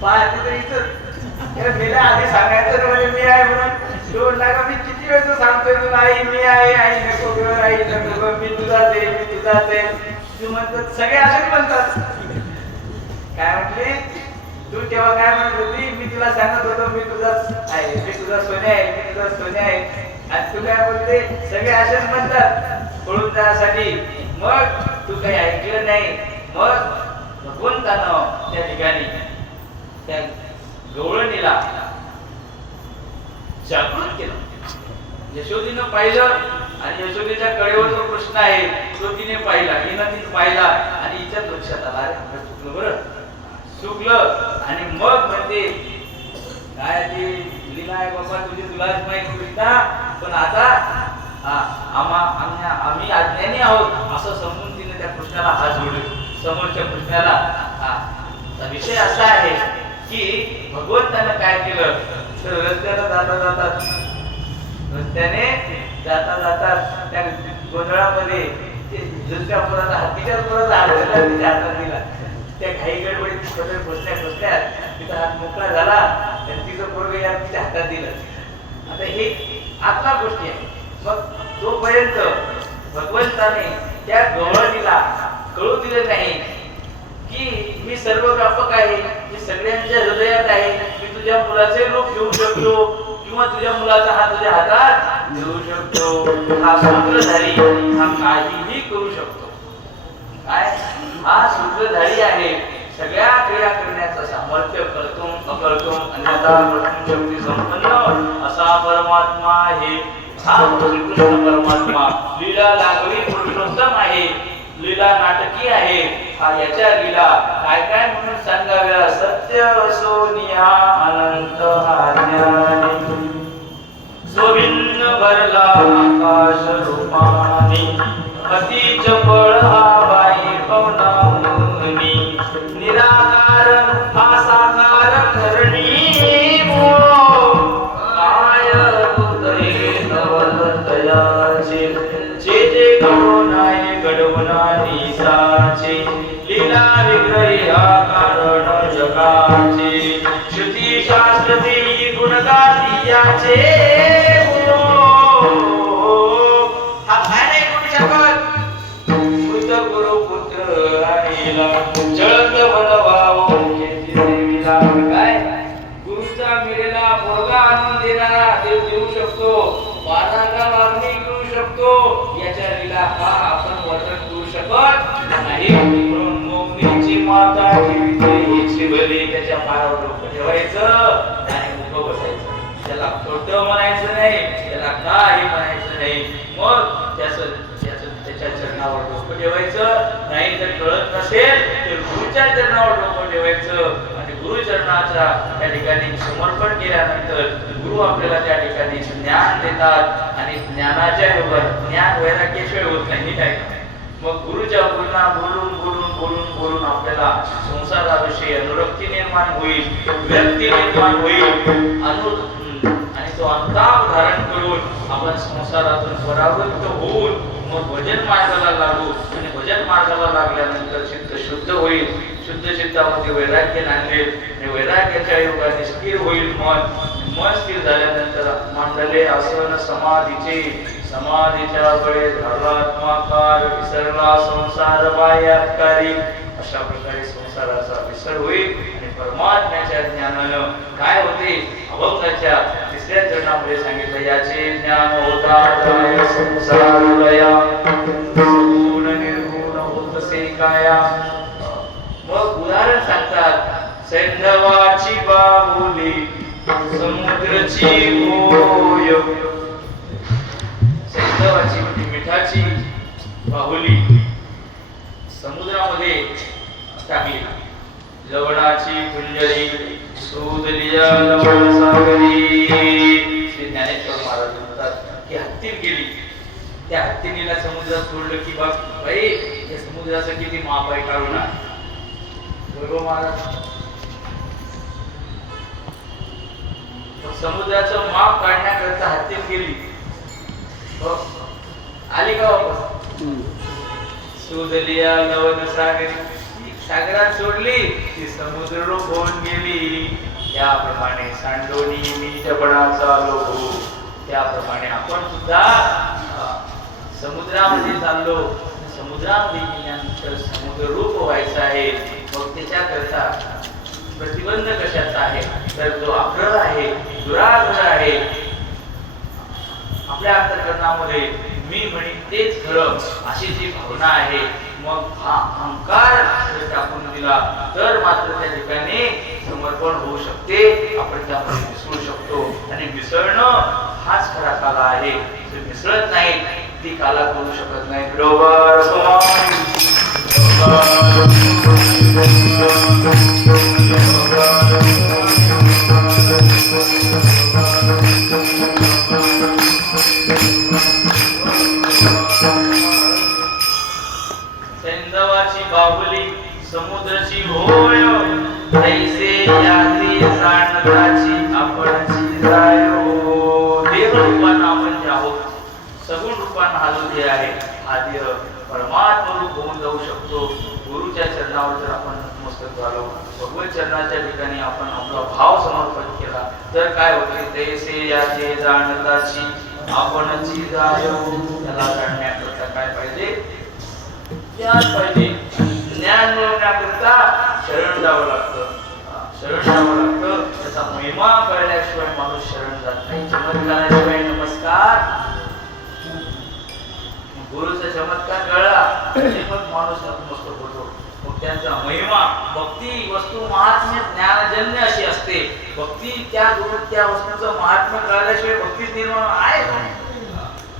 पाहते तर इथं मेला आधी सांगायचं म्हणजे मी आहे म्हणून. दोन लागा मी किती वेळ सांगतोय तुला, आई मी आहे, आई नको ग, आई नको ग, मी तुझाच आहे, मी तुझाच आहे. तू म्हणतात सगळे असेच म्हणतात. काय म्हटली तू तेव्हा काय म्हणत होती? मी तुला सांगत होतो मी तुझाच आहे, मी तुझा सोन्या आहे, मी तुझा सोन्या आहे. आणि तू काय बोलते? सगळे असेच म्हणतात पळून जाण्यासाठी. मग तू काही ऐकलं नाही. मग भगवंतानं त्या ठिकाणी त्या गवळणीला जागृत केलं. यशोदीनं पाहिलं आणि यशोदेच्या कडेवर जो कृष्ण आहे तो तिने पाहिला, हिनं तिने पाहिला आणि हिच्याच लक्षात आला, अरे आपलं चुकलं, बरं चुकलं. आणि मग म्हणते काय ती लीला आहे बाबा तुझी, तुलाच माहिती कृष्णा, पण आता आम्ही अज्ञानी आहोत असं समजून तिने त्या कृष्णाला हात जोडले. समोरच्या कृष्णाला विषय असा आहे की भगवंतानं काय केलं तर रस्त्याने जाता जाता रस्त्याने जाता जाता त्या गोंधळामध्ये ते दुसऱ्या मुलाचा हत्तीच्याच मुलाचा हात धरला, त्याच्या हातात दिला. त्या घाई गडबडीत पदर बसल्या तिचा हात मोकळा झाला आणि तिचं पोरगं या तिच्या हातात दिलं. आता हे आत्मा गोष्टी आहे. मग तोपर्यंत भगवंताने त्या गवळणीला कळू दिलं नाही की मी सर्व व्यापक आहे, मी सगळ्यांच्या हृदयात आहे, मी तुझ्या मुलाचे रूप घेऊ शकतो किंवा तुझ्या मुलाचा हात तुझ्या हातात घेऊ शकतो. हा सूत्रधारी हा काहीही करू शकतो. काय हा सूत्रधारी आहे. सगळ्या क्रिया करण्याचं सामर्थ्य कर्तुम अकर्तुम अन्यथा कर्तुम शक्ती संपन्न असा परमात्मा आहे. हा श्रीकृष्ण परमात्मा लीला लागली पुरुषोत्तम आहे, लीला नाटकी आहे. हा याच्या लीला काय काय म्हणून सांगाव्या. सत्य सोनिया अनंत ज्ञानी स्वभिन्न भरला आकाश रूपानी अति चपळ हा बाई पवनामुनी निराकार हा साकार करणी काय हृदय नवल तयाचे जे घडवणाय घडवणारी साचे लीला विग्रही हा कारण जगाचे श्रुती शास्त्रती गुणगाती याचे त्याच्या पायावर डोकं ठेवायचं आणि मुख बसायचं. त्याला खोटं म्हणायचं नाही, त्याला काही म्हणायचं नाही. मग त्याच्या चरणावर डोकं ठेवायचं. नाही जर कळत नसेल तर गुरुच्या चरणावर डोकं ठेवायचं आणि गुरुचरणाच्या त्या ठिकाणी समर्पण केल्यानंतर गुरु आपल्याला त्या ठिकाणी ज्ञान देतात आणि ज्ञानाच्या योगात ज्ञान वैराग्याशिवाय होत नाही. काय मग गुरुच्या बोलणा बोलून बोलून बोलून बोलून आपल्याला संसाराविषयी अनुरक्ती निर्माण होईल, व्यक्ती निर्माण होईल आणि तो अनुताप धारण करून आपण संसारातून परावृत्त होऊन मग भजन मार्गाला लागू आणि भजन मार्गाला लागल्यानंतर चित्त शुद्ध होईल. शुद्ध चित्तामध्ये वैराग्य नांदेल आणि वैराग्याच्या योगाने स्थिर होईल. मन स्थिर झाल्यानंतर मांडले आसन समाधीचे समाधीच्या बळे झाला आत्माकार विसरला संसार बाह्याकारी. अशा प्रकारे संसाराचा विसर होईल आणि परमात्म्याच्या ज्ञानानं काय होते. अभंगाच्या तिसऱ्या चरणामध्ये सांगितलं याचे ज्ञान होता काय संसार लया सगुण निर्गुण होतसे काया. मग उदाहरण सांगतात सैंधवाची बाहुली समुद्रची होय. सैंधवाची म्हणजे मिठाची बाहुली समुद्रामध्ये टाकली. लवणाची कुंजरी शोधलिया लवण सागरी. श्री ज्ञानेश्वर महाराज म्हणतात की हत्तीन गेली. त्या हत्तीनीला समुद्रात सोडलं की बघ बाई या समुद्राचं किती माप आहे काढू ना. बरोबर महाराज समुद्राचं माप काढण्याकरता हत्तीन गेली. आली का वापस. शोधलिया लवण सागरी. सागरात सोडली ती समुद्र रूप होऊन गेली. त्याप्रमाणे सांडोनी मीठपणाचा लोभ. त्याप्रमाणे आपण सुद्धा समुद्रामध्ये चाललो. समुद्रामध्ये गेल्यानंतर समुद्र रूप व्हायचं आहे. मग त्याच्याकरता प्रतिबंध कशाचा आहे तर जो आग्रह आहे दुराग्रह आहे. आपल्या अंतःकरणामध्ये मी म्हणेन तेच खरं अशी जी भावना आहे. मग हा अहंकार टाकून दिला तर मात्र त्या ठिकाणी समर्पण होऊ शकते. आपण त्यामध्ये मिसळू शकतो आणि मिसळणं हाच खरा काला आहे. जे मिसळत नाही ती काला करू शकत नाही. बरोबर सैंधवाची बाहुली समुद्राची होय ऐसे याती सांडताची आपणची जायो. देव रूपानं आपण जे आहोत जो देह आहे हा देह परमात्मा रूप होऊन जाऊ शकतो. गुरुच्या चरणावर जर आपण नतमस्तक झालो, भगवत चरणाच्या ठिकाणी आपण आपला भाव समर्पण केला तर काय होते? तैसे याचे जाणताची आपणची जायो. त्याला जाणण्याकरता काय पाहिजे? ज्ञान पाहिजे. ज्ञान मिळवण्याकरता शरण जावं लागतं. शरण जावं लागतं. त्याचा महिमा कळल्याशिवाय माणूस शरण जात नाही. चमत्काराशिवाय नमस्कार. गुरुचा चमत्कार कळला तरी मग माणूस नतमस्तक होतो. मग त्यांचा महिमा, भक्ती वस्तू महात्म्य ज्ञानजन्य अशी असते. भक्ती त्या वस्तूचं महात्म्य कळल्याशिवाय भक्ती निर्माण आहे.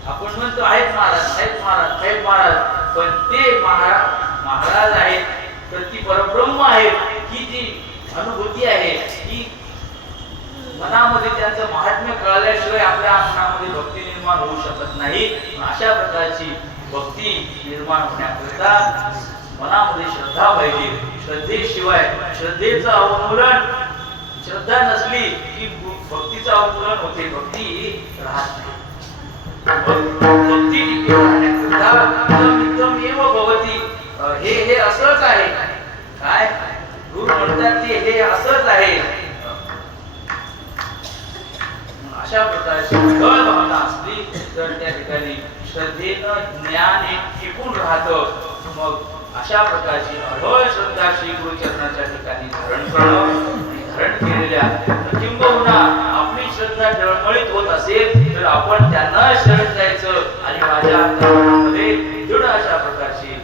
आपण म्हणतो आहेत महाराज, आहेत महाराज, आहेत महाराज, पण ते महाराज आहेत तर ती परब्रह्म आहे ही जी अनुभूती आहे ही मनामध्ये त्यांचं महात्म्य कळल्याशिवाय आपल्या मनामध्ये भक्ती निर्माण होऊ शकत नाही. अशा प्रकारची भक्ती निर्माण होण्याकरिता मनामध्ये श्रद्धा पाहिजे. श्रद्धेशिवाय श्रद्धेचं अवमूलन, श्रद्धा नसली की भक्तीचं अवमूलन होते, भक्ती राहत नाही. भक्ती राहण्याकरिता एव भवती हे असंच आहे. काय गुरु म्हणतात ते हे असंच आहे. अशा प्रकारची उघड भावना असली तर त्या ठिकाणी श्रद्धेनं ज्ञान हे टिकून राहतं. मग अशा प्रकारची अढळ श्रद्धा श्री गुरुचरणाच्या ठिकाणी धारण करणं, धारण केलेल्या किंबहुना आपली श्रद्धा डळमळीत होत असेल तर आपण त्यांना शरण जायचं आणि माझ्या अंतःकरणामध्ये दृढ अशा प्रकारची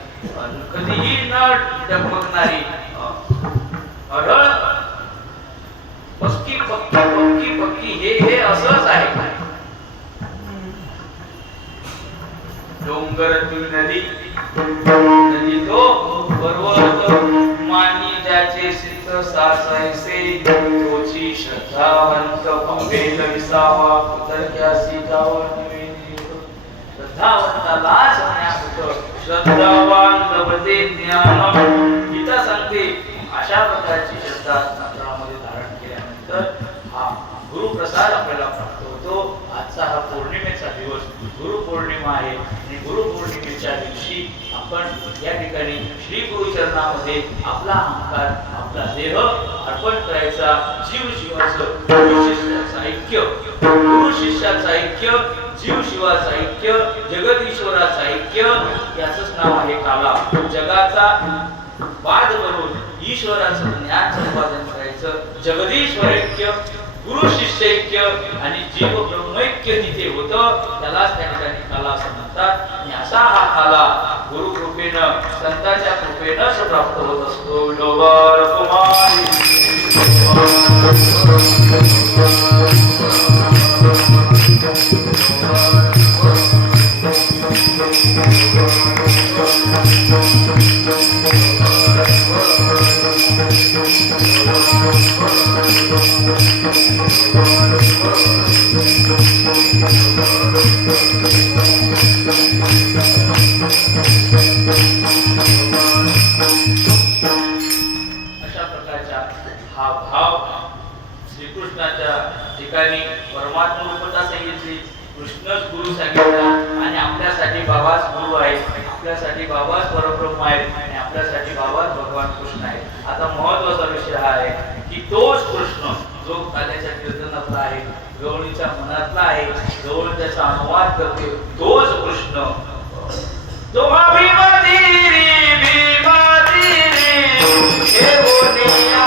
कधीही न डगमगणारी अढळ पक्की पक्की पक्की पक्की हे असंच आहे. डोंगरातील नदी तो पर्वत मानी ज्याचे सिद्ध सासायसे तोची श्रद्धावंत पंपेल विसावा कुतर्क्यासी जावा निवेदी. श्रद्धावंताला सांगण्यात श्रद्धावान लभते ज्ञान गीता सांगते. अशा प्रकारची श्रद्धा अंतरामध्ये धारण केल्यानंतर हा गुरुप्रसाद आपल्याला प्राप्त होतो. आजचा हा पौर्णिमेचा दिवस गुरुपौर्णिमा आहे आणि गुरुपौर्णिमेच्या दिवशी आपण या ठिकाणी श्री गुरुचरणामध्ये आपला अहंकार, आपला देह अर्पण करायचा. जीव शिवाचं, गुरु शिष्याचं ऐक्य, गुरु शिष्याचं ऐक्य, जीव शिवाचं ऐक्य, जगदीश्वराचं ऐक्य याचंच नाव आहे काला. जगाचा वाद करून ईश्वराचं ज्ञान संपादन करायचं. जगदीश्वर ऐक्य, गुरु शिष्य ऐक्य आणि जीव ब्रह्मैक्य जिथे होतं त्यालाच त्या ठिकाणी काला असं म्हणतात. आणि असा हा काला गुरु कृपेनं, संतांच्या कृपेनं प्राप्त होत असतो. डोबार कुमारी हा भाव श्रीकृष्णाच्या ठिकाणी परमात्मा रूपता सांगितली, कृष्णच गुरु सांगितला आणि आपल्यासाठी बाबाच गुरु आहे, आपल्यासाठी बाबाच परब्रह्म आहे आणि आपल्यासाठी बाबाच भगवान कृष्ण आहे. आता महत्त्वाचा विषय हा आहे की तोच कृष्ण जो काल्याच्या कीर्तनातला आहे, गवळीच्या मनातला आहे, गवळ त्याचा अनुवाद करते, तोच कृष्ण तो अभिमती भीमती हे बोलिया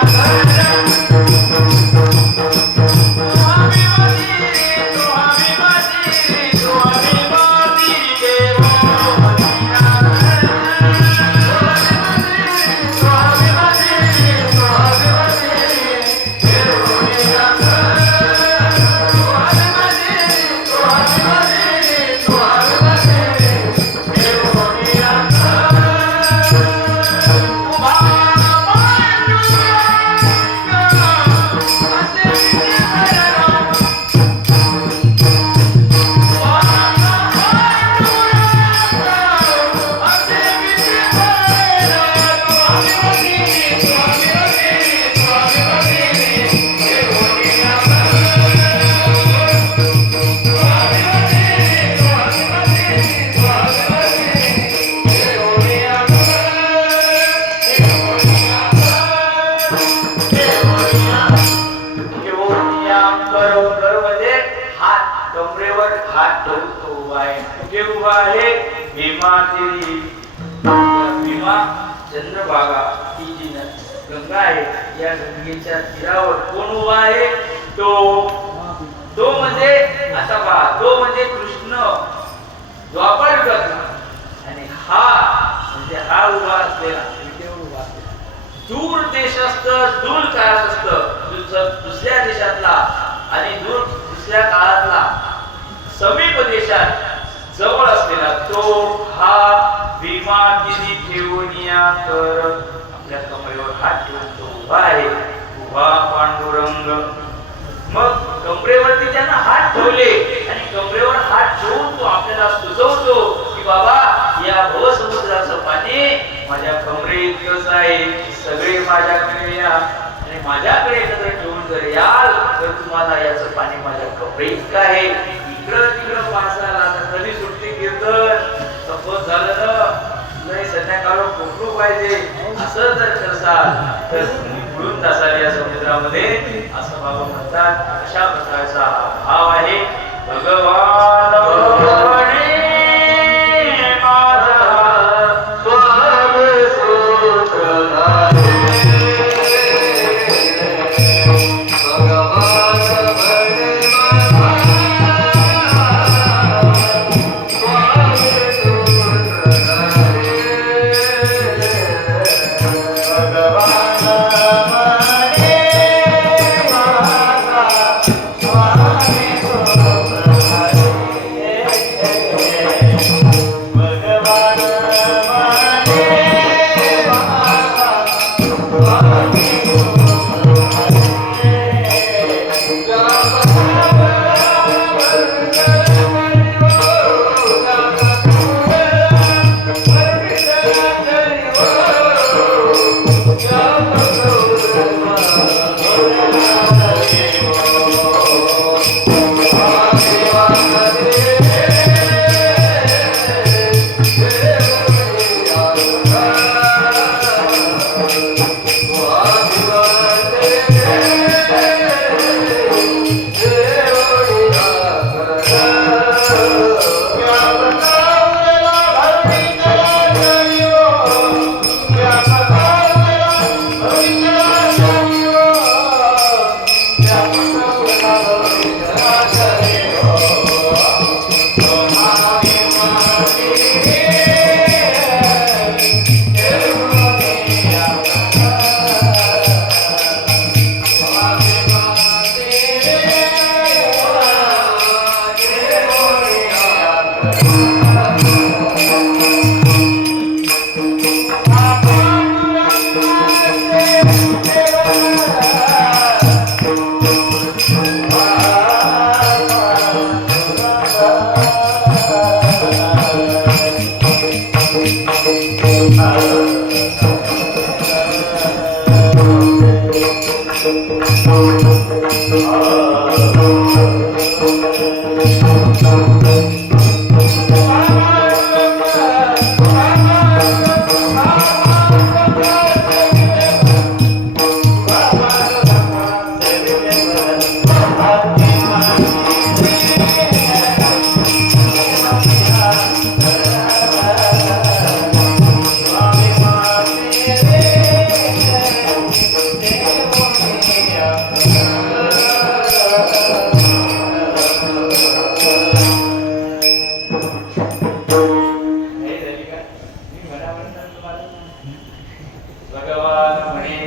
कुठे उभा आहे भीमा तेरी भीमा चंद्रभागा ही जी गंगा आहे या गंगेच्या तीरावर कोण उभा आहे तो म्हणजे आता पहा तो म्हणजे कृष्ण द्वापर युगातला आणि हा म्हणजे हा उभा असलेला दूर देशस्थ दूर काळात दुसऱ्या देशातला आणि दूर दुसऱ्या काळातला समीप देशात जवळ असलेला तो हा भीमा तिने ठेवून या कर आपल्या कमरेवर हात ठेवून तो उभा आहे उभा पांडुरंग मग कमरेवरती त्यानं हात ठेवले आणि कमरेवर हात ठेवून तो आपल्याला सुचवतो की बाबा या भवसमुद्राचं पाणी माझ्या कमरे इतकंच आहे सगळे माझ्याकडे या आणि माझ्याकडे जर ठेवून जर याल तर तुम्हाला याचं पाणी माझ्या कमरे इतकं आहे इकडं तिकडं माणसाला आता कधी सुट्टी कीर्तन सपोज झालं ना नाही संध्याकाळ पोचलो पाहिजे असं जर करसाल तर बुडून जासाल या समुद्रामध्ये असं बाबा म्हणतात अशा प्रकारचा भाव आहे भगवान भगवाने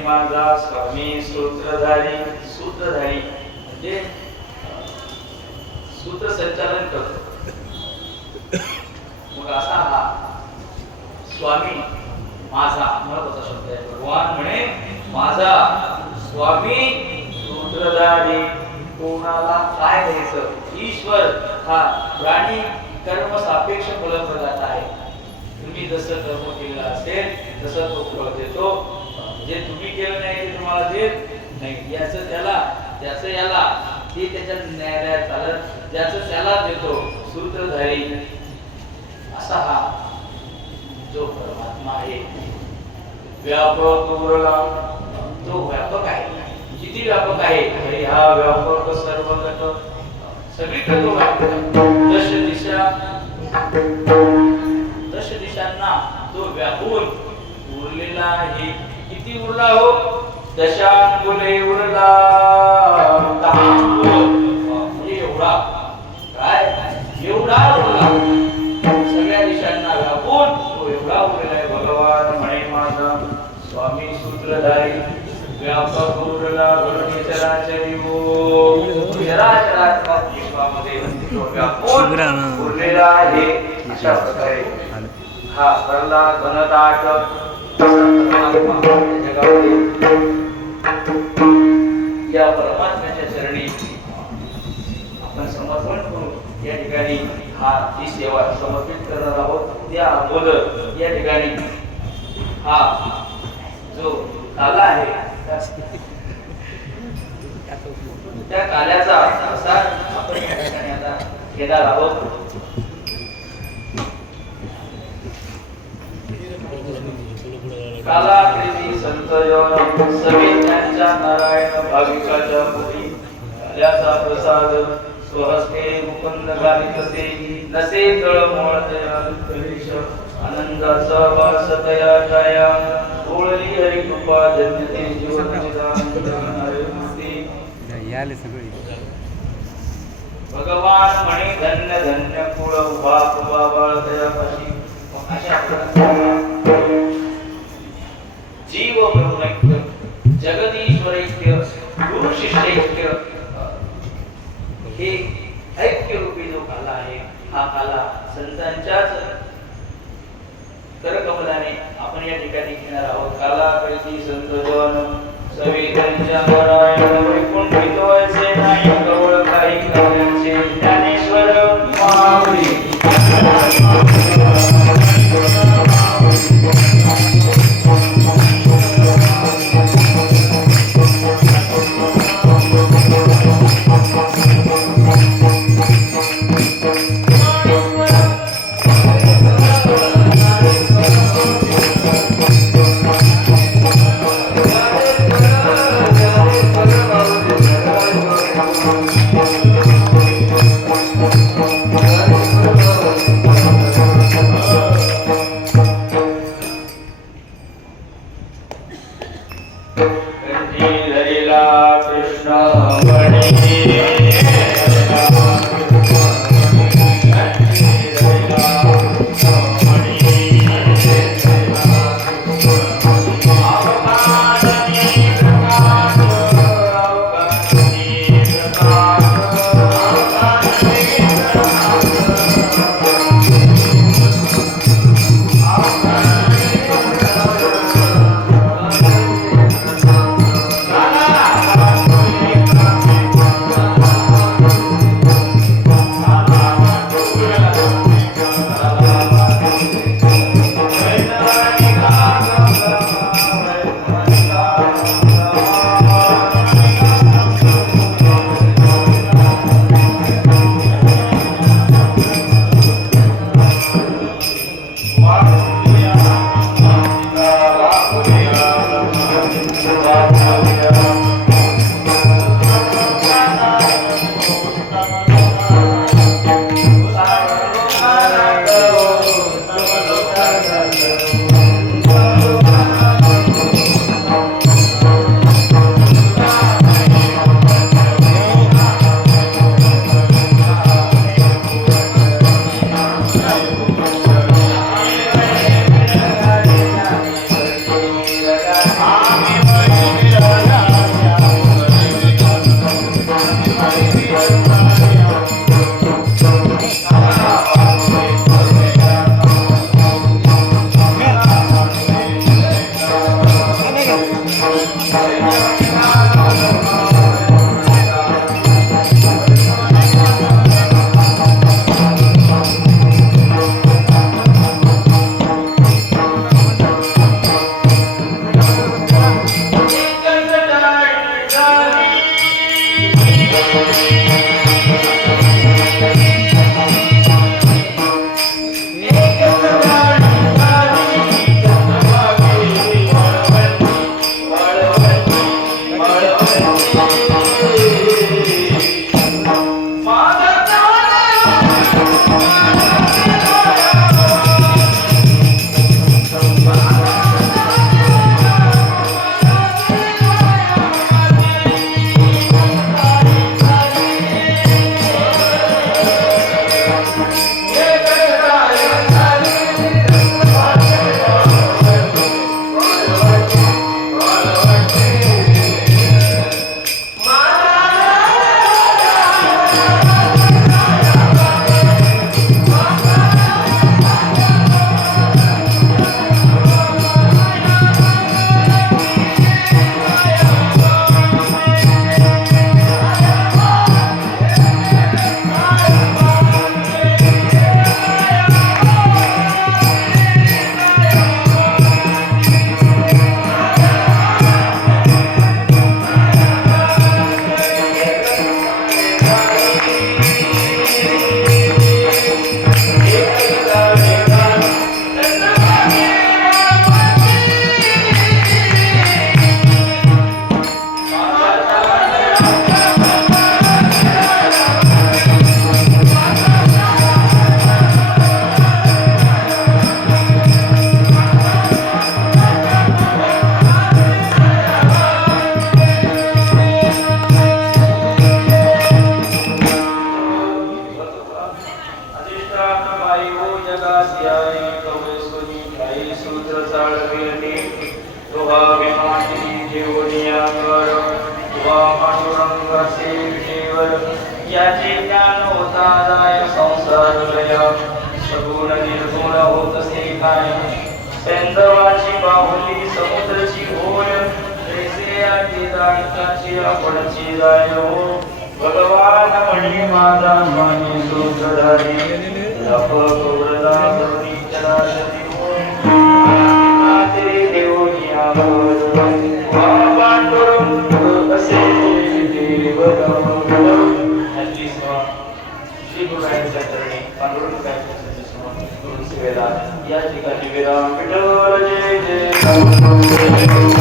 माझा स्वामी सूत्रधारी भगवान भणे सूत्रसंचालन करतो. मग असा हा स्वामी माझा महत्वाचा शब्द आहे. भगवान म्हणे माझा स्वामी सूत्रधारी. कोणाला काय द्यायचं? ईश्वर हा प्राणी कर्म सापेक्ष फलप्रदाता आहे. तुम्ही जसं कर्म केलं असेल तसं तो फळ देतो. जे तुम्ही केलं नाही ते तुम्हाला देत नाही. याचं त्याला त्याचं याला ते त्याच्या न्यायालयात चालत ज्याचं त्याला देतो. सूत्रधारी असा हा जो परमात्मा आहे. व्यापक उरला तो व्यापक आहे. किती व्यापक आहे? हरी हा व्यापक सर्वगत सगळीकडे तो व्यापक आहे. दश दिशा दश दिशांना तो व्यापून उरलेला आहे. किती उरला हो? दशांगुले उरला. 10 अंगुल म्हणजे एवढा. काय एवढा उरला. सगळ्या दिशांना व्यापून तो एवढा उरलेला आहे. भगवान म्हणे माझा स्वामी सूत्रधारी व्यापक उरला भरणी चराचरी हो. चराचरात्मक विश्वामध्ये तो व्यापून उरलेला आहे. अशा प्रकारे हा भरला घनदाट जगामध्ये या परमात्म्याच्या चरणी आपण समर्पण करू. या ठिकाणी हा ही सेवा समर्पित करणार आहोत. त्या अगोदर या ठिकाणी हा जो काला आहे त्या काल्याचा प्रसार आपण या ठिकाणी आता घेणार आहोत. काला प्रीती संतजन सवे त्यांच्या नारायण भाविकाच्या पोटी काल्याचा प्रसाद स्वहस्ते मुकुंद घालित असे नसे तळमळ दयाल कलेश आनंदाचा वास तया छाया ओळली हरी कृपा जन्यते याले सगळे भगवान म्हणे धन्य धन्य कुळ उभा कुबा बाळ दयापाशी. अशा प्रकारे जीव ब्रह्मैक्य जगदीश्वरैक्य गुरु शिष्यैक्य हे ऐक्य रूपी जो काला आहे हा काला संतांच्याच करकमलाने आपण या ठिकाणी घेणार आहोत. काला प्रीती संतजन सवे त्यांच्या नारायण वैकुंठितो असे नाही कवळ काही काव्यांचे ज्ञानेश्वर माऊली. Hare सहस्र चाळविले तुहा विमानी जीवनिया कर तुहा पांडुरंगाचे केवळ याचे ज्ञान होता जाय संसार लय सगुण निर्गुण होतसे काय सेंदवाची बाहुली समुद्रची होय तैसे आधी दाणकाची आपणची जाय हो भगवान म्हणे माझा माने सूत्रधारी लप गौरदा करुणी चराचरी हो नाते देवनिया पांडुरंग असे देव हल्ली श्री गुरुरायांच्या चरणी पांडुरंग या ठिकाणी विराम विठ्ठल जय जय